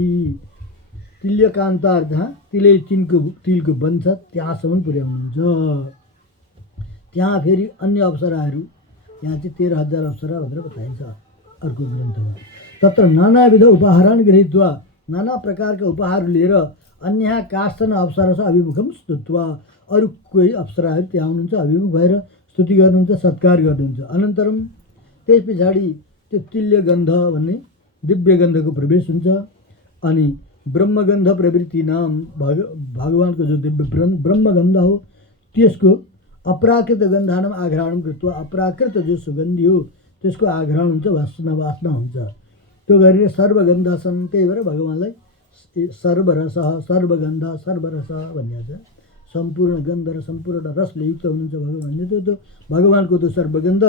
तिल्य कान्तार जहाँ तिलको वन छ त्यहाँसम्म पुर्याउनुहुन्छ। त्यहाँ फेरि अन्य अप्सराहरू यहाँ चाहिँ 13,000 अप्सरा भनेर बताइन्छ अर्को ग्रन्थमा। तत्र नानाविध उपहारान् गृहीत्वा नाना प्रकारका उपहारहरू लिएर अन्य काश्चन अप्सरस अभिमुखम स्तुत्वा अरू कोही अप्सराहरू त्यहाँ आउनुहुन्छ, अभिमुख भएर स्तुति गर्नुहुन्छ, सत्कार गर्नुहुन्छ। अनन्तरम त्यस पछाडि त्यो तिल्य गन्ध भन्ने दिव्य गन्धको प्रवेश हुन्छ। अनि ब्रह्मगन्ध प्रवृत्ति नाम भगवानको जो दिव्य ब्रह्मगन्ध हो त्यसको अप्राकृत गन्धानम आघ्राणम कृत्वा अप्राकृत जो सुगन्धी हो त्यसको आघ्राण हुन्छ, वासना हुन्छ। त्यो गरेर सर्वगन्धसन त्यही भएर भगवानलाई सर्वरस सर्वगन्ध सर्वरस भनिन्छ। सम्पूर्ण गन्ध र सम्पूर्ण रसले युक्त हुनुहुन्छ भगवानले। त्यो भगवानको त्यो सर्वगन्ध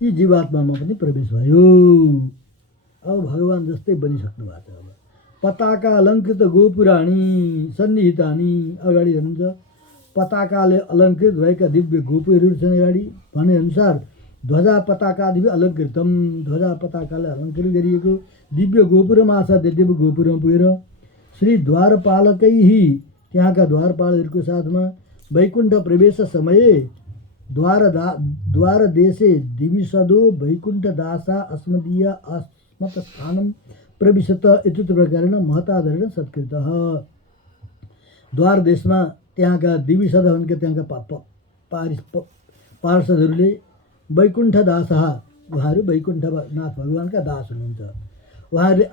यी जीवात्मामा पनि प्रवेश भयो। अब भगवान जस्तै बनिसक्नु भएको छ। अब पताका अलङ्कृत गोपुराणी सन्निहितानि अगाडि हेर्नुहुन्छ पताकाले अलङ्कृत भएका दिव्य गोपुरहरू छन् अगाडि भनेअनुसार ध्वजा पताकादि अलङ्कृतम ध्वजा पताकाले अलङ्कृत गरिएको दिव्य गोपुरमा छ। दिव्य गोपुरमा पुगेर श्री द्वारपालकै त्यहाँका द्वारपालहरूको साथमा वैकुण्ठ प्रवेश समय द्वार देशे दिविसदो वैकुण्ठ दासा अस्मदीय अस्मत् स्थानं प्रविशत इत्युक्त प्रकारेण महतादरेण सत्कृतः। द्वार देशमा त्यहाँका दिविसदा भनेका त्यहाँका पार्षदहरूले वैकुण्ठ दासः, उहाँहरू वैकुण्ठनाथ भगवान्का दास हुनुहुन्छ। उहाँहरूले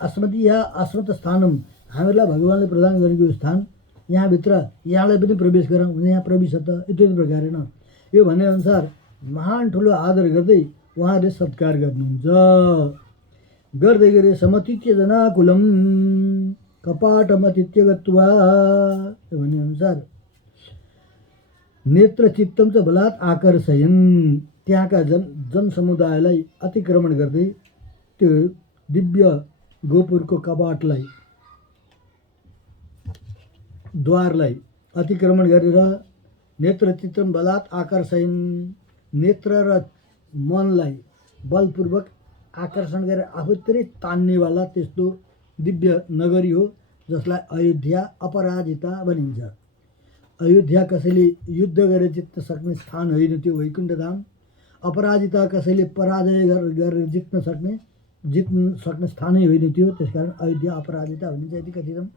अस्मत् स्थानम, हामीहरूलाई भगवान्ले प्रदान गरेको स्थान, यहाँभित्र यहाँलाई पनि प्रवेश गरौँ, यहाँ प्रविशत इत्यादि प्रकारेण यो भनेअनुसार महान ठुलो आदर गर्दै उहाँहरूले सत्कार गर्नुहुन्छ। गर्दै गरे समतिथ्य जनाकुलम कपाटमतिथ्य गत्वा, यो भनेअनुसार नेत्र चित्तम च बलात् आकर्षयन्, त्यहाँका जनसमुदायलाई अतिक्रमण गर्दै त्यो दिव्य गोपुरको कपाटलाई, द्वारलाई अतिक्रमण गरेर नेत्र चित्तम बलात् आकर्षयन्, नेत्र र मनलाई बलपूर्वक आकर्षण गरेर आफूतिर तान्नेवाला त्यस्तो दिव्य नगरी हो जसलाई अयोध्या अपराजिता भनिन्छ। अयोध्या कसैले युद्ध गरेर जित्न सक्ने स्थान होइन त्यो वैकुण्ठ धाम। अपराजिता कसैले पराजय गरेर जित्न सक्ने स्थानै होइन त्यो, त्यसकारण अयोध्या अपराजिता भनिन्छ। यति कथितम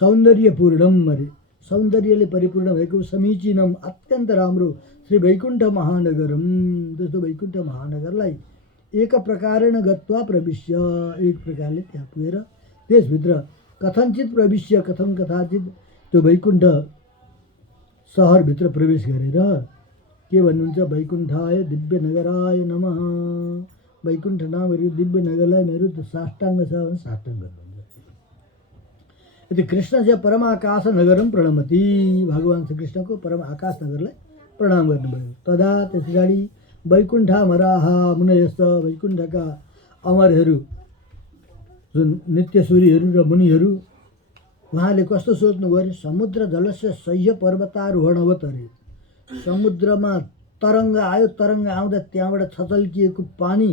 सौन्दर्यपूर्णम, अरे सौन्दर्यले परिपूर्ण भएको समीचीनम अत्यन्त राम्रो श्री वैकुण्ठ महानगरम, त्यस्तो वैकुण्ठ महानगरलाई एक प्रकारेण गत्वा प्रविश्य, एक प्रकारले त्यहाँ पुगेर त्यसभित्र कथनचित प्रविश्य, कथन कथाचित त्यो वैकुण्ठ सहरभित्र प्रवेश गरेर के भन्नुहुन्छ, वैकुण्ठाय दिव्य नगराय नमः, वैकुण्ठ नामको दिव्य नगरलाई मेरो साष्टाङ्ग छ भने साष्टाङ्ग गर्नुहुन्छ। यदि कृष्ण चाहिँ परम आकाश नगरम प्रणमति, भगवान् श्री कृष्णको परम आकाश नगरलाई प्रणाम गर्नुभयो। तदा त्यस पछाडि वैकुण्ठा मराहा मुनयस्त, वैकुण्ठका अमरहरू जुन नित्यसूरीहरू र मुनिहरू, उहाँले कस्तो सोच्नुभयो अरे, समुद्र जलस्य सह्य पर्वतारोहणवत, अरे समुद्रमा तरङ्ग आयो, तरङ्ग आउँदा त्यहाँबाट छचल्किएको पानी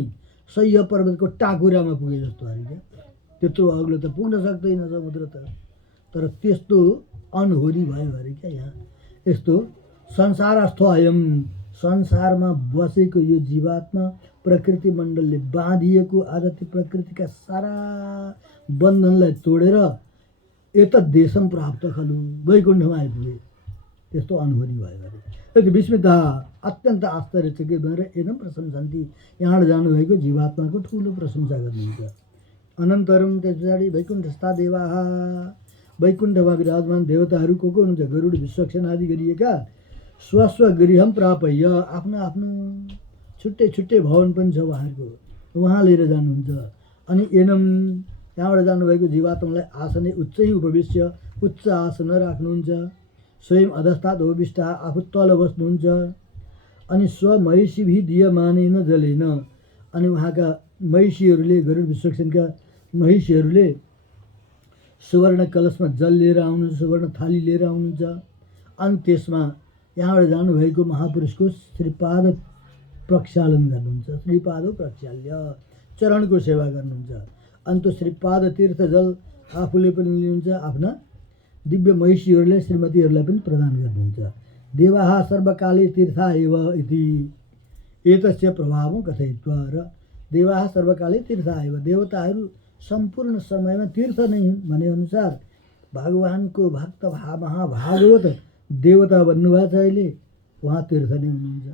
सह्य पर्वतको टाकुरामा पुगे जस्तो अरे क्या। त्यत्रो अग्लो त पुग्न सक्दैन समुद्र त, तर त्यस्तो अनहोरी भयो अरे क्या। यहाँ यस्तो संसारस्थ अयम, संसारमा बसेको यो जीवात्मा प्रकृति मण्डलले बाँधिएको आज त्यो प्रकृतिका सारा बन्धनलाई तोडेर एतत् देशम प्राप्त खलु, वैकुण्ठमा आइपुगे, त्यस्तो अनुभूति भयो अरे। यति विस्मिता अत्यन्त आश्चर्यचकित भएर एकदम प्रशंसन्ती, यहाँबाट जानुभएको जीवात्माको ठुलो प्रशंसा गर्नुहुन्छ। अनन्तरम त्यस पछाडि वैकुण्ठस्था देवाः, वैकुण्ठमा विराजमान देवताहरू को हुनुहुन्छ, गरुड विश्वक्सेन आदि गरिएका स्वस्व गृहम प्रापय्य, आफ्नो आफ्नो छुट्टै छुट्टै भवन पनि छ उहाँहरूको, उहाँ लिएर जानुहुन्छ। अनि एनम त्यहाँबाट जानुभएको जीवात्मालाई आसने उच्चै उपविश्य, उच्च आसन राख्नुहुन्छ। स्वयं अधस्तात् उपविष्ट, आफू तल बस्नुहुन्छ। अनि स्वमहिषीभि दीयमानेन जलेन, अनि उहाँका महिषीहरूले, गरुड विश्वक्सेनका महिषीहरूले सुवर्ण कलशमा जल लिएर आउनुहुन्छ, सुवर्ण थाली लिएर आउनुहुन्छ। अनि त्यसमा यहाँबाट जानुभएको महापुरुषको श्रीपाद प्रक्षालन गर्नुहुन्छ, श्रीपादो प्रक्षाल्य, चरणको सेवा गर्नुहुन्छ। अनि त्यो श्रीपाद तीर्थ जल आफूले पनि लिनुहुन्छ, आफ्ना दिव्य महिषीहरूले श्रीमतीहरूलाई पनि प्रदान गर्नुहुन्छ। देवाः सर्वकाले तीर्था एव इति एतस्य प्रभावं कथयित्वा, र देवाः सर्वकाले तीर्था एव, देवताहरू सम्पूर्ण समयमा तीर्थ नै हुन् भने अनुसार भगवानको भक्त महाभागवत देवता बन्नुभएको छ अहिले, उहाँ तीर्थ नै हुनुहुन्छ।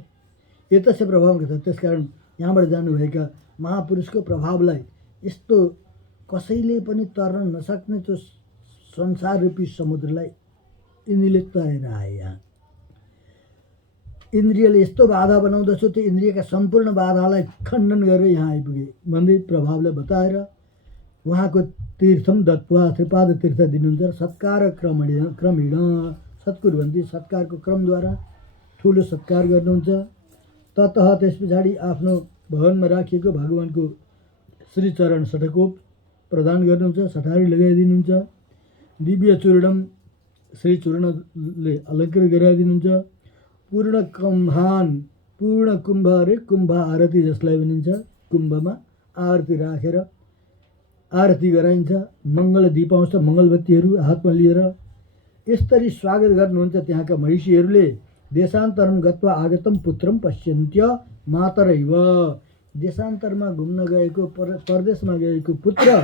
एतस्य प्रभाव कथा, त्यसकारण यहाँबाट जानुभएका महापुरुषको प्रभावलाई यस्तो कसैले पनि तर्न नसक्ने त्यो संसार रूपी समुद्रलाई यिनीले तरेर आए। यहाँ इन्द्रियले यस्तो बाधा बनाउँदछ, त्यो इन्द्रियका सम्पूर्ण बाधालाई खण्डन गरेर यहाँ आइपुगे भन्दै प्रभावलाई बताएर उहाँको तीर्थम दत्वा, श्रीपाद तीर्थ दिनुहुन्छ। सत्कार क्रमेण सत्कुर्वन्ती, सत्कारको क्रमद्वारा ठुलो सत्कार गर्नुहुन्छ। ततः त्यस पछाडि आफ्नो भवनमा राखिएको भगवानको श्रीचरण षठकोप प्रदान गर्नुहुन्छ, सठारी लगाइदिनुहुन्छ। दिव्य चूर्णम, श्री चूर्णले अलङ्कृत गराइदिनुहुन्छ। पूर्ण कुम्भान, पूर्ण कुम्भ, अरे कुम्भ आरती जसलाई भनिन्छ, कुम्भमा आरती राखेर आरती गराइन्छ। मङ्गल दीप आउँछ, मङ्गलबत्तीहरू हातमा लिएर यसरी स्वागत गर्नुहुन्छ त्यहाँका महिषीहरूले। देशान्तरम गत्वा आगतम पुत्रम पश्यन्त्य मातरैव, देशान्तरमा घुम्न गएको परदेशमा गएको पुत्र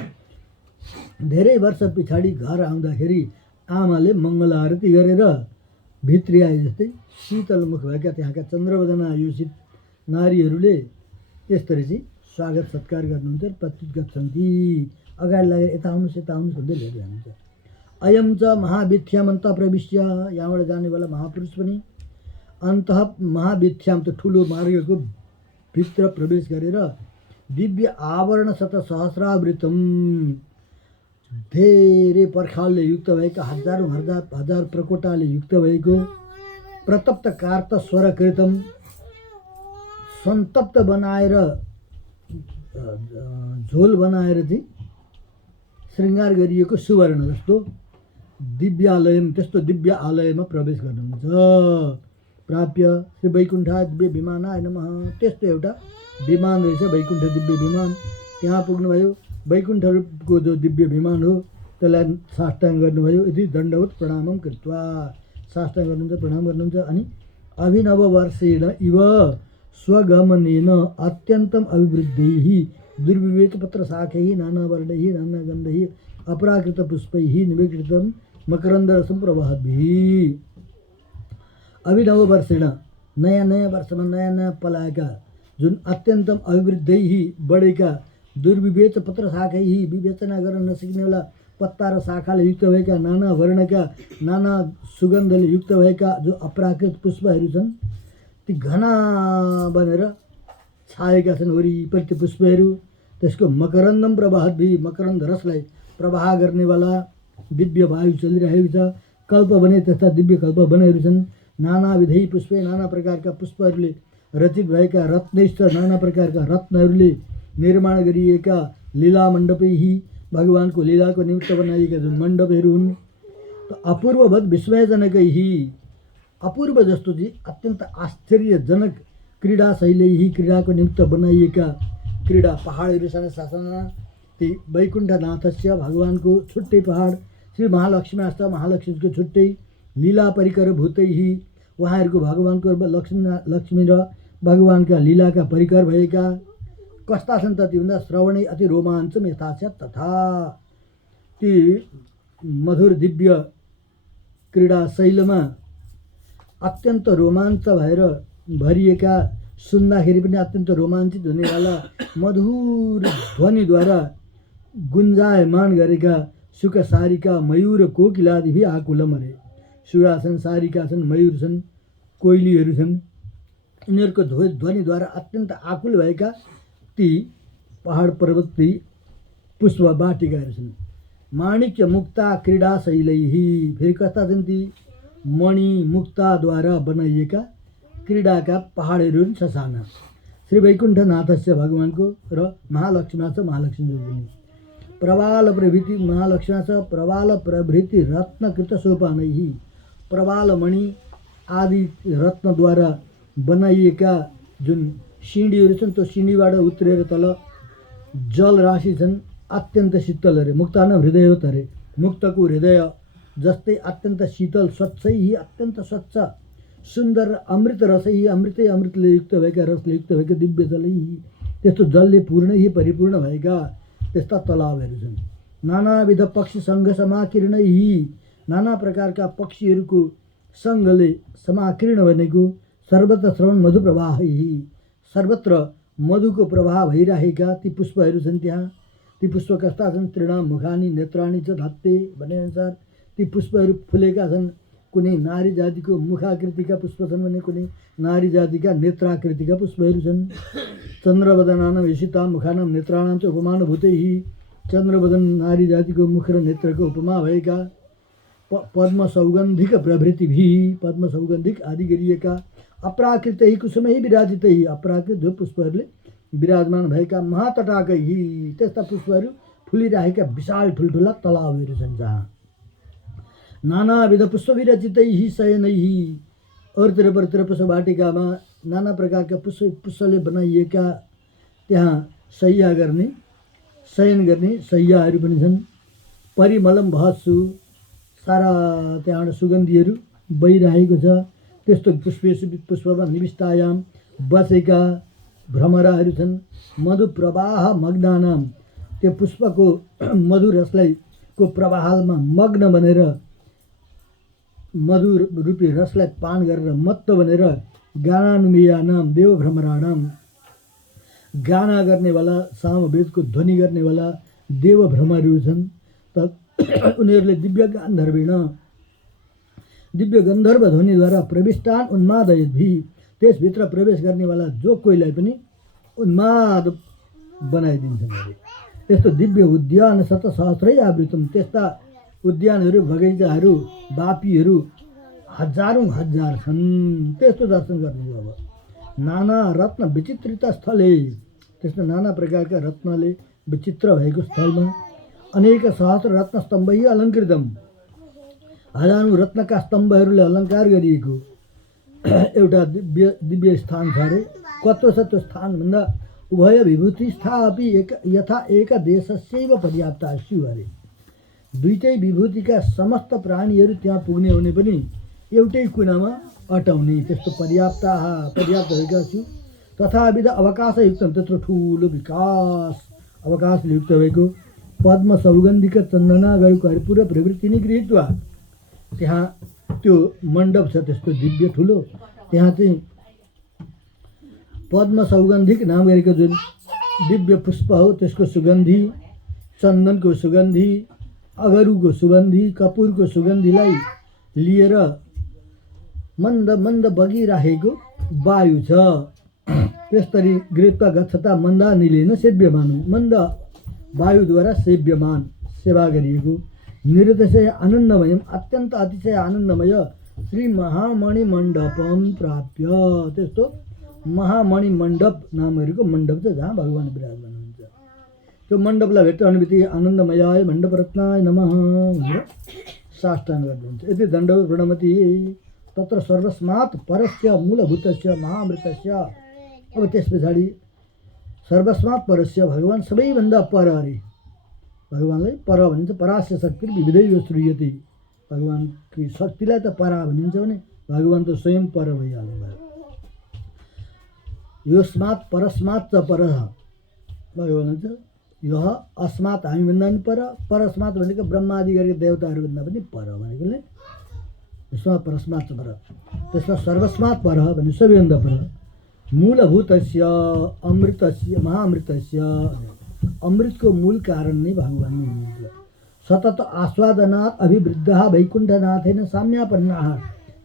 धेरै वर्ष पछाडि घर आउँदाखेरि आमाले मङ्गल आरती गरेर भित्री आए जस्तै शीतल मुख भएका त्यहाँका चन्द्रवदना योषित नारीहरूले त्यसरी चाहिँ स्वागत सत्कार गर्नुहुन्छ, प्रस्तुत गर्छन् कि अगाडि लागेर यता आउनुहोस् भन्दै लिएर जानुहुन्छ। अयम च महाविथ्यामन्त प्रविश्य, यहाँबाट जाने बेला महापुरुष पनि अन्त महाविथ्याम त ठुलो मार्गको भित्र प्रवेश गरेर दिव्य आवरण शत सहस्रावृतम, धेरै पर्खालले युक्त भएका हजारौँ हजार प्रकोटाले युक्त भएको प्रतप्त कार्त स्वरकृतम, सन्तप्त बनाएर झोल बनाएर चाहिँ श्रृङ्गार गरिएको सुवर्ण जस्तो दिव्यालय, त्यस्तो दिव्य आलयमा प्रवेश गर्नुहुन्छ। प्राप्य श्री वैकुण्ठा दिव्य विमानाय नमः, त्यस्तो एउटा विमान रहेछ वैकुण्ठ दिव्य विमान, त्यहाँ पुग्नुभयो। वैकुण्ठको जो दिव्य विमान हो त्यसलाई साष्टाङ्ग गर्नुभयो। यदि दण्डवत प्रणामं कृत्वा साष्टाङ्ग गर्नुहुन्छ, प्रणाम गर्नुहुन्छ। अनि अभिनव वर्षेण इव स्वगमनेन अत्यन्तम अभिवृद्धैः दुर्विवेकपत्रशाखैः नानावर्णैः नानागन्धैः अपराकृतपुष्पैः निवेकृतं मकरन्दरसं प्रवहद्भिः। अभिनव वर्षेण नयाँ नयाँ वर्षमा नयाँ नयाँ पलाएका जुन अत्यन्तम अभिवृद्धैः बढेका दुर्विवेच पत्र शाखैः विवेचना गर्न नसकिनेवाला पत्ता र शाखाले युक्त भएका नाना वर्णका नाना सुगन्धले युक्त भएका जो अपराकृत पुष्पहरू छन् ती घना बनेर छाएका छन् वरिपरि त्यो पुष्पहरू। त्यसको मकरन्दम प्रवाहद्भिः, मकरन्द रसलाई प्रवाह गर्नेवाला दिव्य वायु चलिरहेको छ। कल्प भने त्यस्ता दिव्य कल्प वनहरू छन्। नाना विधै पुष्पे, नाना प्रकारका पुष्पहरूले रचित भएका रत्नैश्च, नाना प्रकारका रत्नहरूले निर्माण गरिएका लीला मण्डपैः, भगवानको लीलाको निमित्त बनाइएका जुन मण्डपहरू हुन्। अपूर्ववत् विस्मयजनकैः, अपूर्व जस्तो चाहिँ अत्यन्त आश्चर्यजनक क्रीडा शैलीः, क्रीडाको निमित्त बनाइएका क्रीडा पहाडहरू छन् सासाना। ती वैकुण्ठनाथस्य भगवानको छुट्टै पहाड, श्री महालक्ष्मीस्त महालक्ष्मीको छुट्टै लीला परिकर भूतैः, उहाँहरूको भगवानको लक्ष्मी र भगवानका लीलाका परिकर भएका कस्ता छन् त ती भन्दा श्रवणै अति रोमाञ्चम यथा छ तथा। ती मधुर दिव्य क्रीडा शैलीमा अत्यन्त रोमाञ्च भएर भरिएका, सुन्दाखेरि पनि अत्यन्त रोमाञ्चित हुनेवाला मधुर ध्वनिद्वारा गुन्जायमान गरेका सुख सारिका मयूर कोकिलादिभि आकुलम अरे। सुरा छन्, सारिका छन्, मयूर छन्, कोइलीहरू छन्, यिनीहरूको ध्वनिद्वारा अत्यन्त आकुल भएका ती पहाड पर्वत ती पुष्प बाटिकाहरू छन्। माणिक्य मुक्ता क्रीडा शैलीः, फेरि कस्ता छन् ती मणि मुक्ताद्वारा बनाइएका क्रीडाका पहाडहरू ससाना। श्री वैकुण्ठनाथस्य भगवानको र महालक्ष्मीनाथ महालक्ष्मी जोगिनी प्रवाल प्रभृति, महालक्ष्मीनाथ प्रवाल प्रभृति रत्नकृत सोपानैः, प्रवाल मणि आदि रत्नद्वारा बनाइएका जुन सिँढीहरू छन् त्यो सिँढीबाट उत्रेर तल जल राशि छन्, अत्यन्त शीतल अरे। मुक्तान हृदय हो तरे, मुक्तको हृदय जस्तै अत्यन्त शीतल, स्वच्छै अत्यन्त स्वच्छ सुन्दर, अमृत रसै अमृतले युक्त भएका, रसले युक्त भएका दिव्य जलै, त्यस्तो जलले पूर्णै परिपूर्ण भएका त्यस्ता तलावहरू छन्। नानाविध पक्षी सङ्घ समाकीर्णै, नाना प्रकारका पक्षीहरूको सङ्घले समाकीर्ण भनेको सर्वत्र श्रवण मधु प्रवाहै, सर्वत्र मधुको प्रवाह भइरहेका ती पुष्पहरू छन्। त्यहाँ ती पुष्प कस्ता छन्? तृणाम मुखानी नेत्राणी च धत्ते भनेअनुसार ती पुष्पहरू फुलेका छन्। कुनै नारी जातिको मुखाकृतिका पुष्प छन् भने कुनै नारी जातिका नेत्राकृतिका पुष्पहरू छन्। चन्द्रवदनानां यशितां मुखानां नेत्राणां च उपमानुभूतैः, चन्द्रवदन नारी जातिको मुख र नेत्रको उपमा भएका पद्म सौगन्धिक प्रभृतिभिः, पद्म सौगन्धिक आदि गरिएका अपराकृतै कुसुमै विराजितै, अपराकृत जो पुष्पहरूले विराजमान भएका महातटाकैः, त्यस्ता पुष्पहरू फुलिरहेका विशाल ठुल्ठुला तलावहरू छन् जहाँ नानाविध पुष्प विरचितैः शयनैः, अरूतिर परतिर पुष्प वाटिकामा नाना प्रकारका पुष्पले बनाइएका त्यहाँ शय्या गर्ने, शयन गर्ने शय्याहरू पनि छन्। परिमलम भहत्सु, सारा त्यहाँबाट सुगन्धीहरू बहिरहेको छ। त्यस्तो पुष्पमा निविष्टायाम बसेका भ्रमराहरू छन्। मधु प्रवाह मग्नानाम, त्यो पुष्पको मधु रसलाई को प्रवाहमा मग्न बनेर मधु रूपी रसलाई पान गरेर मत्त बनेर गानानुमेयानाम देव भ्रमराणाम, गाना गर्नेवाला सामवेदको ध्वनि गर्नेवाला देव भ्रमरहरू छन्। त उनीहरूले दिव्य गन्धर्व ध्वनिद्वारा प्रविष्टान उन्मादयद्भि, त्यसभित्र प्रवेश गर्नेवाला जो कोहीलाई पनि उन्माद बनाइदिन्छन् अरे। त्यस्तो दिव्य उद्यान शतसहस्रै आवृतम, त्यस्ता उद्यानहरू बगैँचाहरू बापीहरू हजारौँ हजार छन्। त्यस्तो दर्शन गर्नु अब नाना रत्न विचित्रित स्थले, त्यस्तो नाना प्रकारका रत्नले विचित्र भएको स्थलमा अनेक सहस्र रत्न स्तम्भै अलङ्कृतम, हजारौँ रत्नका स्तम्भहरूले अलङ्कार गरिएको एउटा दिव्य स्थान छ अरे। कत्रो छ त्यो स्थान भन्दा उभय विभूतिस्था अपि यथा एक देशस्यैव पर्याप्ता स्यु अरे। दुईटै विभूतिका समस्त प्राणीहरू त्यहाँ पुग्ने हुने पनि एउटै कुनामा अटाउने त्यस्तो पर्याप्त भएका छु। तथाविध अवकाशयुक्त, त्यत्रो ठुलो अवकाशले युक्त भएको पद्म सौगन्धिका चन्दनागढ कर्पूर प्रवृत्ति नै गृहीत्वा, त्यहाँ त्यो मण्डप छ त्यस्तो दिव्य ठुलो। त्यहाँ चाहिँ पद्म सौगन्धिक नाम गरेको जुन दिव्य पुष्प हो त्यसको सुगन्धी, चन्दनको सुगन्धी, अगरुको सुगन्धी, कपुरको सुगन्धीलाई लिएर मन्द मन्द बगिराखेको वायु छ। त्यसरी गृहीत्वा गच्छता मन्दानिलेन सेव्यमान, मन्द वायुद्वारा सेव्यमान सेवा गरिएको निरतिशय आनन्दमय, अत्यन्त अतिशय आनन्दमय श्री महामणि मण्डपम प्राप्य, त्यस्तो महामणि मण्डप नाम गरेको मण्डप छ जहाँ भगवान विराजमान हुनुहुन्छ। त्यो मण्डपलाई भेट्टाउने बित्तिकै आनन्दमयाय मण्डप रत्नाय नमः भनेर साष्टाङ्ग गर्नुहुन्छ। यति दण्डवत् प्रणमति तत्र सर्वस्मात् परस्य मूलभूतस्य महामृतस्य। अब त्यस पछाडि सर्वस्मात् परस्य, भगवान सबैभन्दा पर अरे। भगवानलाई पर भनिन्छ, परास्य शक्ति विविधैव श्रूयते। भगवानको शक्तिलाई त परा भनिन्छ भने भगवान त स्वयं पर भइहाल्नु भयो। योस्मात् परस्मात् च पर, भगवान भन्छ यह अस्मात् हामीभन्दा पनि पर, परस्मात् भनेको ब्रह्मादि गरेको देवताहरूभन्दा पनि पर भनेकोले यसमात् परस्मात् च पर। त्यसमा सर्वस्मात् पर भने सबैभन्दा पर। मूलभूतस्य अमृतस्य महाअमृतस्य, अमृतको मूल कारण नै भगवान नै हुनुहुन्छ। सतत आस्वादनात् अभिवृद्धः वैकुण्ठनाथेन साम्यापन्नाः,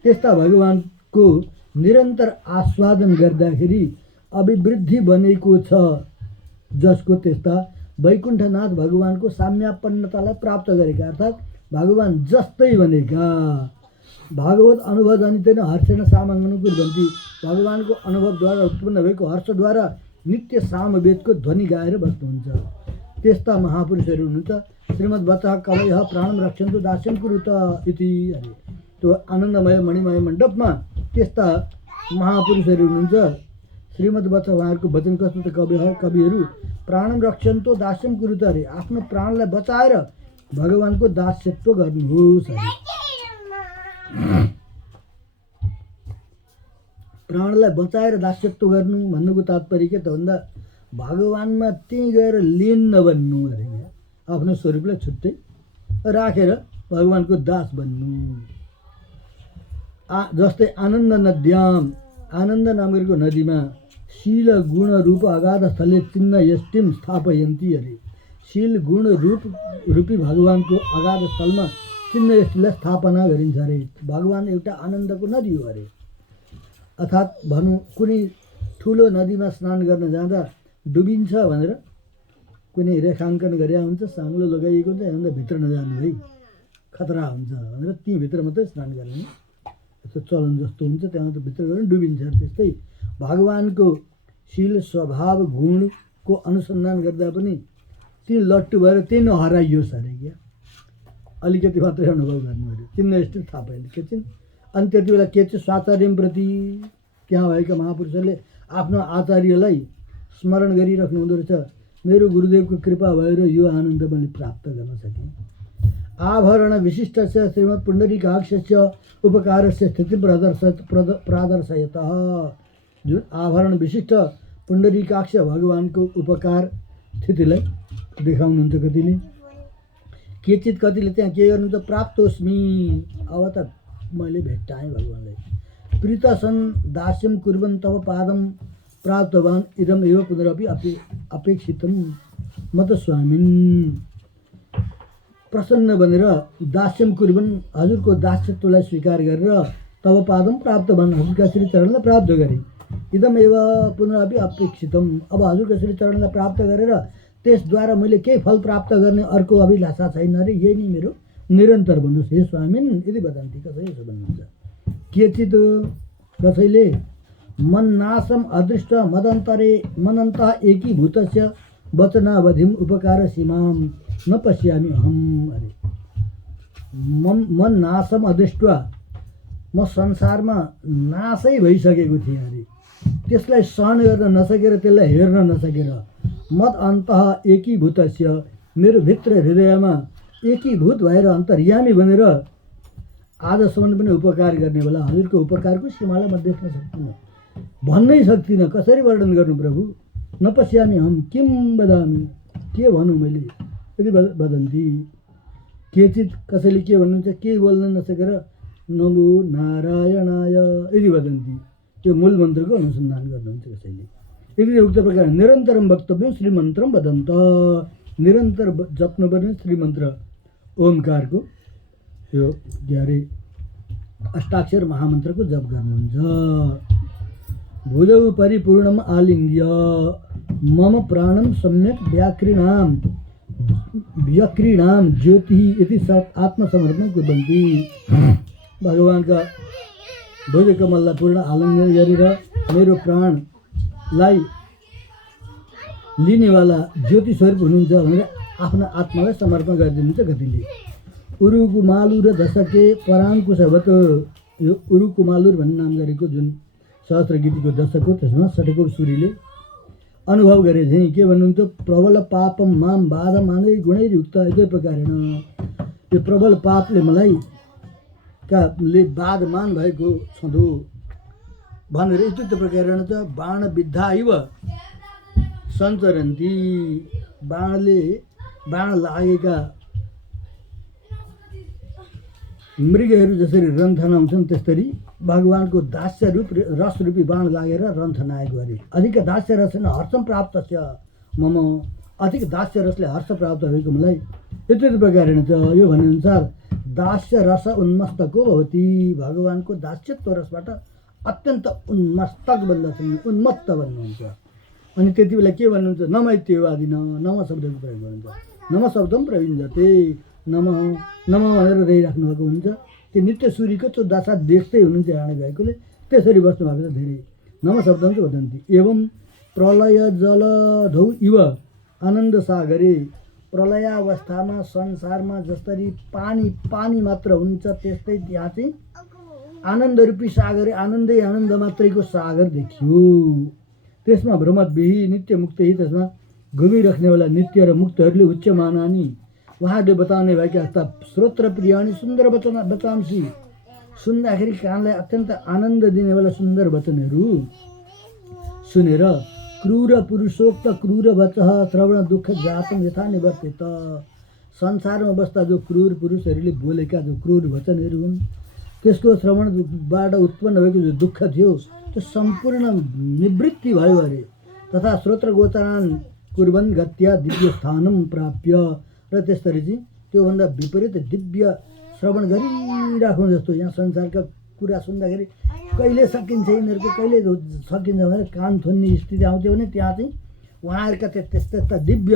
त्यस्ता भगवानको निरन्तर आस्वादन गर्दाखेरि अभिवृद्धि बनेको छ, जसको त्यस्ता वैकुण्ठनाथ भगवानको साम्यापन्नतालाई प्राप्त गरेका, अर्थात् भगवान जस्तै बनेका। भागवत अनुभव जनितेन हर्षेण सामङ्गनं कुर्वन्ति, भगवानको अनुभवद्वारा उत्पन्न भएको हर्षद्वारा नित्य सामवेदको ध्वनि गाएर बस्नुहुन्छ। त्यस्ता महापुरुषहरू हुनुहुन्छ। श्रीमद्वचः कवयः प्राणं रक्षन्तु दास्यं कुरुत इति अरे। त्यो आनन्दमय मणिमय मण्डपमा त्यस्ता महापुरुषहरू हुनुहुन्छ। श्रीमद्वचः उहाँहरूको वचन कस्तो त, कविहरू प्राणं रक्षन्तु दास्यं कुरुत अरे, आफ्नो प्राणलाई बचाएर भगवानको दास्यत्व गर्नुहोस् अरे। प्राणलाई बचाएर दास्यत्व गर्नु भन्नुको तात्पर्य के त भन्दा भगवानमा त्यहीँ गएर लीन नबन्नु अरे, आफ्नो स्वरूपलाई छुट्टै राखेर भगवानको दास बन्नु। जस्तै आनन्द नद्याम, आनन्द नाम गरेको नदीमा शील गुण रूप अगाध स्थले चिन्ह यष्टिम स्थापयन्ती अरे। शील गुण रूप रूपी भगवानको अगाध स्थलमा चिन्ह यष्टिलाई स्थापना गरिन्छ अरे। भगवान एउटा आनन्दको नदी हो अरे। अर्थात् भनौँ कुनै ठुलो नदीमा स्नान गर्न जाँदा डुबिन्छ भनेर कुनै रेखाङ्कन गरे हुन्छ, साङ्लो लगाइएको हुन्छ, भन्दा भित्र नजानु है खतरा हुन्छ भनेर त्यहीँभित्र मात्रै स्नान गर्ने यस्तो चलन जस्तो हुन्छ, त्यहाँ त भित्र गएर डुबिन्छ। त्यस्तै भगवानको शील स्वभाव गुणको अनुसन्धान गर्दा पनि ती लट्टु भएर त्यही नहराइयोस् अरे क्या, अलिकति मात्रै अनुभव गर्नु अरे। चिन्ह यस्तो थाहा पाइन्छ के चाहिँ। अनि त्यति बेला के चाहिँ स्वाचार्यप्रति त्यहाँ भएका महापुरुषहरूले आफ्नो आचार्यलाई स्मरण गरिराख्नु हुँदो रहेछ। मेरो गुरुदेवको कृपा भएर यो आनन्द मैले प्राप्त गर्न सकेँ। आभरण विशिष्टस्य श्रीमत् पुण्डरीकाक्षस्य उपकारस्य स्थिति प्रादर्शयतः, जुन आभरण विशिष्ट पुण्डरीकाक्ष भगवानको उपकार स्थितिलाई देखाउनुहुन्छ कतिले। केचित कतिले त्यहाँ के गर्नुहुन्छ, प्राप्तोस्मि, अब त मैले भेट्टाएँ भगवान्लाई। प्रीतसन दास्यम कुर्वन् तव पादम प्राप्तवान् इदम एव पुनरपि अपेक्षितम म त स्वामिन्। प्रसन्न बनेर दास्यम कुर्वन्, हजुरको दास्यत्वलाई स्वीकार गरेर तव पादम प्राप्तवान्, हजुरका श्री चरणलाई प्राप्त गरे। इदम एव पुनरपि अपेक्षितम, अब हजुरका श्री चरणलाई प्राप्त गरेर त्यसद्वारा मैले केही फल प्राप्त गर्ने अर्को अभिलाषा छैन अरे, यही नै मेरो निरन्तर भन्नुहोस् हे स्वामिन् यदि वदन्ती। कसैले यसो भन्नुहुन्छ। केचित् कसैले मन्नासम अदृष्ट मनन्त एकीभूतस्य वचनावधिम उपकार सीमाम न पश्यामि अहम् अरे। मन नाशम अदृष्ट्वा, म संसारमा नाशै भइसकेको थिएँ अरे, त्यसलाई सहन गर्न नसकेर, त्यसलाई हेर्न नसकेर, मद अन्तः एकीभूतस्य, मेरो भित्र हृदयमा एकीभूत भएर अन्तर्यामी बनेर आजसम्म पनि उपकार गर्ने बेला हजुरको उपकारको सीमालाई म देख्न सक्दिनँ, भन्नै सक्दिनँ। कसरी वर्णन गर्नु प्रभु। न पश्यामि हम किम वदामि, के भनौँ मैले यदि वदन्ती। केचित कसैले के भन्नुहुन्छ, केही बोल्न नसकेर नमो नारायणाय यदि वदन्ती, त्यो मूल मन्त्रको अनुसन्धान गर्नुहुन्छ कसैले। यदि उक्त प्रकार निरन्तरम वक्तव्य श्रीमन्त्रम वदन्त, निरन्तर जप्नुपर्ने श्रीमन्त्र ओमकारको यो के अरे अष्टाक्षर महामन्त्रको जप गर्नुहुन्छ। भुजौ परिपूर्णम आलिङ्ग्य मम प्राणम सम्यक व्यक्रीणाम ज्योति इति आत्मसमर्पण कुर्वन्ति। भगवानका भुज कमललाई पूर्ण आलिङ्गन गरेर मेरो प्राणलाई लिनेवाला ज्योति स्वरूप हुनुहुन्छ भनेर आफ्नो आत्मालाई समर्पण गरिदिनुहुन्छ कतिले। उरुकुमालुर दशके पराङ्कुशवत, यो उरुकुमालुर भन्ने नाम गरेको जुन सहस्त्र गीतको दशक हो, त्यसमा सटेको सुरीले अनुभव गरे झैँ के भन्नुहुन्छ, प्रबल पापम माम बाध मानै गुणैर्युक्त, यस्तै प्रकारेण यो प्रबल पापले मलाई ले बाधमान भएको छँदो भनेर यस्तै प्रकारेण त बाण विद्धा इव सञ्चरन्ती, बाण लागेका मृगहरू जसरी रन्थनाउँछन् त्यसरी भगवानको दास्य रूप रस रूपी बाण लागेर रन्थनाएको अरे। अधिक दास्य रसेन हर्षम प्राप्त छ मम, अधिक दास्य रसले हर्ष प्राप्त भएको मलाई यस्तै प्रकारेण छ। यो भनेअनुसार दास्य रस उन्मस्तको भवति, भगवानको दास्यत्व रसबाट अत्यन्त उन्मस्तक बन्दछन्, उन्मत्त बन्नुहुन्छ। अनि त्यति बेला के भन्नुहुन्छ, नमैत्यवादिन, नम शब्दको प्रयोग गर्नुहुन्छ। नम शब्दम प्रविञ्जते, नम भनेर रहिराख्नु भएको हुन्छ। त्यो नित्य सूर्यको त्यो दशा देख्दै हुनुहुन्छ यहाँ गएकोले, त्यसरी बस्नु भएको छ धेरै। नम शब्दम चाहिँ वदन्ति। एवं प्रलय जलधौ इव आनन्द सागरे, प्रलयावस्थामा संसारमा जसरी पानी मात्र हुन्छ त्यस्तै त्यहाँ चाहिँ आनन्द रूपी सागरे, आनन्दै आनन्द मात्रैको सागर देखियो। त्यसमा भ्रमद्भिः नित्य मुक्तै, त्यसमा घुमिराख्नेवाला नित्य र मुक्तहरूले उच्चमानानि, उहाँहरूले बताउने भएका यस्ता श्रोत्र प्रियाणी सुन्दर वचनसी, सुन्दाखेरि कानलाई अत्यन्त आनन्द दिनेवाला सुन्दर वचनहरू सुनेर क्रूर पुरुषोक्त क्रूर वचः श्रवण दुःख जातम यथा निवर्तित, संसारमा बस्दा जो क्रूर पुरुषहरूले बोलेका जो क्रूर वचनहरू हुन् त्यसको श्रवणबाट उत्पन्न भएको जो दुःख थियो त्यो सम्पूर्ण निवृत्ति भयो अरे। तथा श्रोत्र गोचरान् कुर्वन् गत्या दिव्य स्थानम प्राप्य, र त्यसरी चाहिँ त्योभन्दा विपरीत दिव्य श्रवण गरिराख्नु जस्तो यहाँ संसारका कुरा सुन्दाखेरि कहिले सकिन्छ यिनीहरूको, कहिले सकिन्छ भनेर कान थुन्ने स्थिति आउँथ्यो भने त्यहाँ चाहिँ उहाँहरूका त्यस्ता दिव्य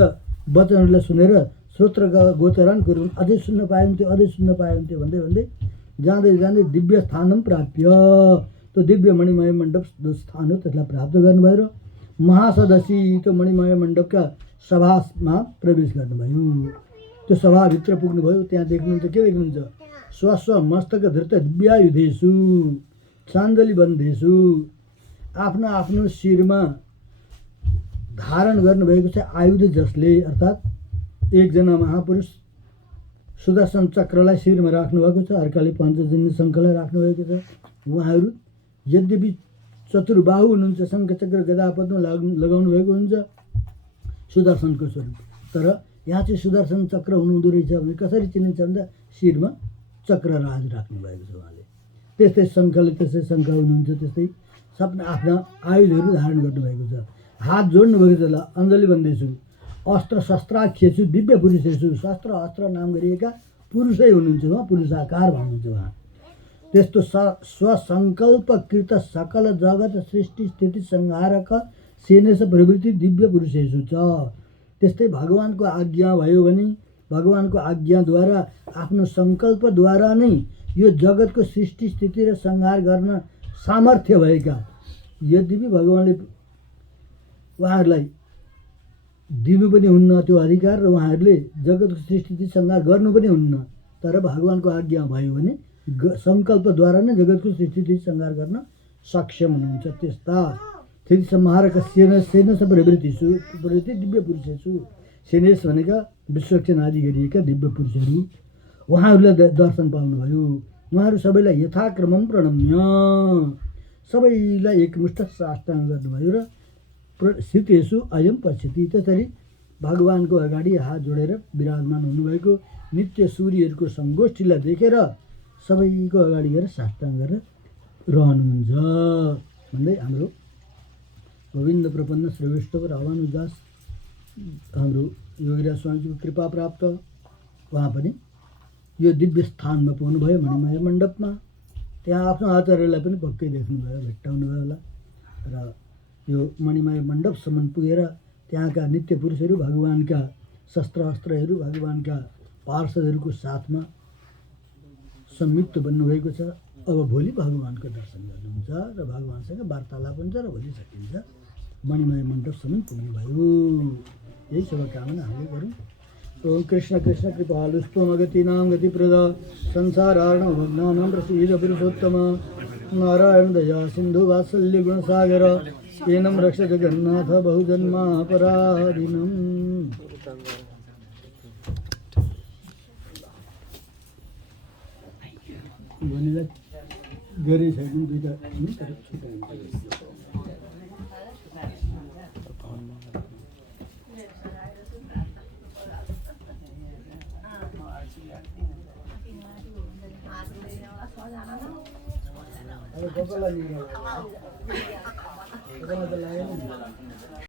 वचनहरूलाई सुनेर श्रोत्र गोचरान् कुर्वन्, अझै सुन्न पाइन्थ्यो, अझै सुन्न पाइन्थ्यो भन्दै भन्दै जाँदै जाँदै दिव्य स्थानम प्राप्य, त्यो दिव्य मणिमय मण्डप जो स्थान हो त्यसलाई प्राप्त गर्नुभयो र महासदसी त्यो मणिमय मण्डपका सभामा प्रवेश गर्नुभयो। त्यो सभाभित्र पुग्नुभयो, त्यहाँ देख्नुहुन्छ के देख्नुहुन्छ, स्वस्व मस्तक धृत दिव्यायुधेषु चान्दली बन्धेषु, आफ्नो आफ्नो शिरमा धारण गर्नुभएको छ आयुध जसले, अर्थात् एकजना महापुरुष सुदर्शन चक्रलाई शिरमा राख्नु भएको छ, अर्काले पञ्चजन्य शङ्खलाई राख्नु भएको छ। उहाँहरू यद्यपि चतुर्बाहु हुनुहुन्छ, शङ्ख चक्र गदा पद्म लगाउनु भएको हुन्छ, सुदर्शनको स्वरूप। तर यहाँ चाहिँ सुदर्शन चक्र हुनुहुँदो रहेछ भने कसरी चिनिन्छ भन्दा शिरमा चक्रराज राख्नु भएको छ उहाँले। त्यस्तै शङ्खले त्यस्तै शङ्ख हुनुहुन्छ, त्यस्तै सबै आफ्ना आयुधहरू धारण गर्नुभएको छ। हात जोड्नु भएको छ। अञ्जली भन्दैछु, अस्त्र शस्त्राख्येषु दिव्य पुरुषेषु, शस्त्र अस्त्र नाम गरिएका पुरुषै हुनुहुन्छ उहाँ, पुरुषाकार भन्नुहुन्छ उहाँ। त्यस्तो स्वसङ्कल्पकृत सकल जगत सृष्टि स्थिति संहारक सेनेश प्रवृत्ति दिव्य पुरुषेषु छ। त्यस्तै भगवानको आज्ञा भयो भने भगवानको आज्ञाद्वारा आफ्नो सङ्कल्पद्वारा नै यो जगतको सृष्टि स्थिति र संहार गर्न सामर्थ्य भएका, यद्यपि भगवानले उहाँहरूलाई दिनु पनि हुन्न त्यो अधिकार र उहाँहरूले जगतको सृष्टि स्थिति संहार गर्नु पनि हुन्न, तर भगवानको आज्ञा भयो भने सङ्कल्पद्वारा नै जगतको सृष्टि स्थिति संहार गर्न सक्षम हुनुहुन्छ। त्यस्ता स्थिति संहारक सेनेश प्रवृत्ति दिव्य पुरुषेषु, सेनेश भनेका विश्वक्षण आदि गरिएका दिव्य पुरुषहरू, उहाँहरूलाई दर्शन पाउनुभयो। उहाँहरू सबैलाई यथाक्रमम प्रणम्य, सबैलाई एकमुष्ट साष्टाङ्ग गर्नुभयो र स्थितेषु अयम पश्यति, त्यसरी भगवानको अगाडि हात जोडेर विराजमान हुनुभएको नित्य सूर्यहरूको सङ्गोष्ठीलाई देखेर सबैको अगाडि गएर साष्टाङ्ग गरेर रहनुहुन्छ भन्दै हाम्रो गोविन्द प्रपन्न श्रेष्ठ रामानुजास हाम्रो योगीराज स्वामीजीको कृपा प्राप्त उहाँ पनि यो दिव्य स्थानमा पुग्नुभयो मणिमय मण्डपमा। त्यहाँ आफ्नो आचार्यलाई पनि पक्कै देख्नुभयो, भेट्टाउनुभयो होला र यो मणिमय मण्डपसम्म पुगेर त्यहाँका नित्य पुरुषहरू, भगवानका शस्त्र अस्त्रहरू, भगवानका पार्षदहरूको साथमा संयुक्त बन्नुभएको छ। अब भोलि भगवानको दर्शन गर्नुहुन्छ र भगवानसँग वार्तालाप हुन्छ र भोलि सकिन्छ मणिमय मण्डपसम्म पुग्नुभयो। यही शुभकामना हामीले गरौँ। ओम कृष्ण कृष्ण कृपालुस्त्वमगतीनां गतिप्रद संसारार्णव भग्नानां प्रसीद पुरुषोत्तम नारायण दया सिन्धु वात्सल्य गुणसागर येनं रक्ष जगन्नाथ बहुजन्मापराधिनम्। भनिलाई गरे छैन दुईटा अब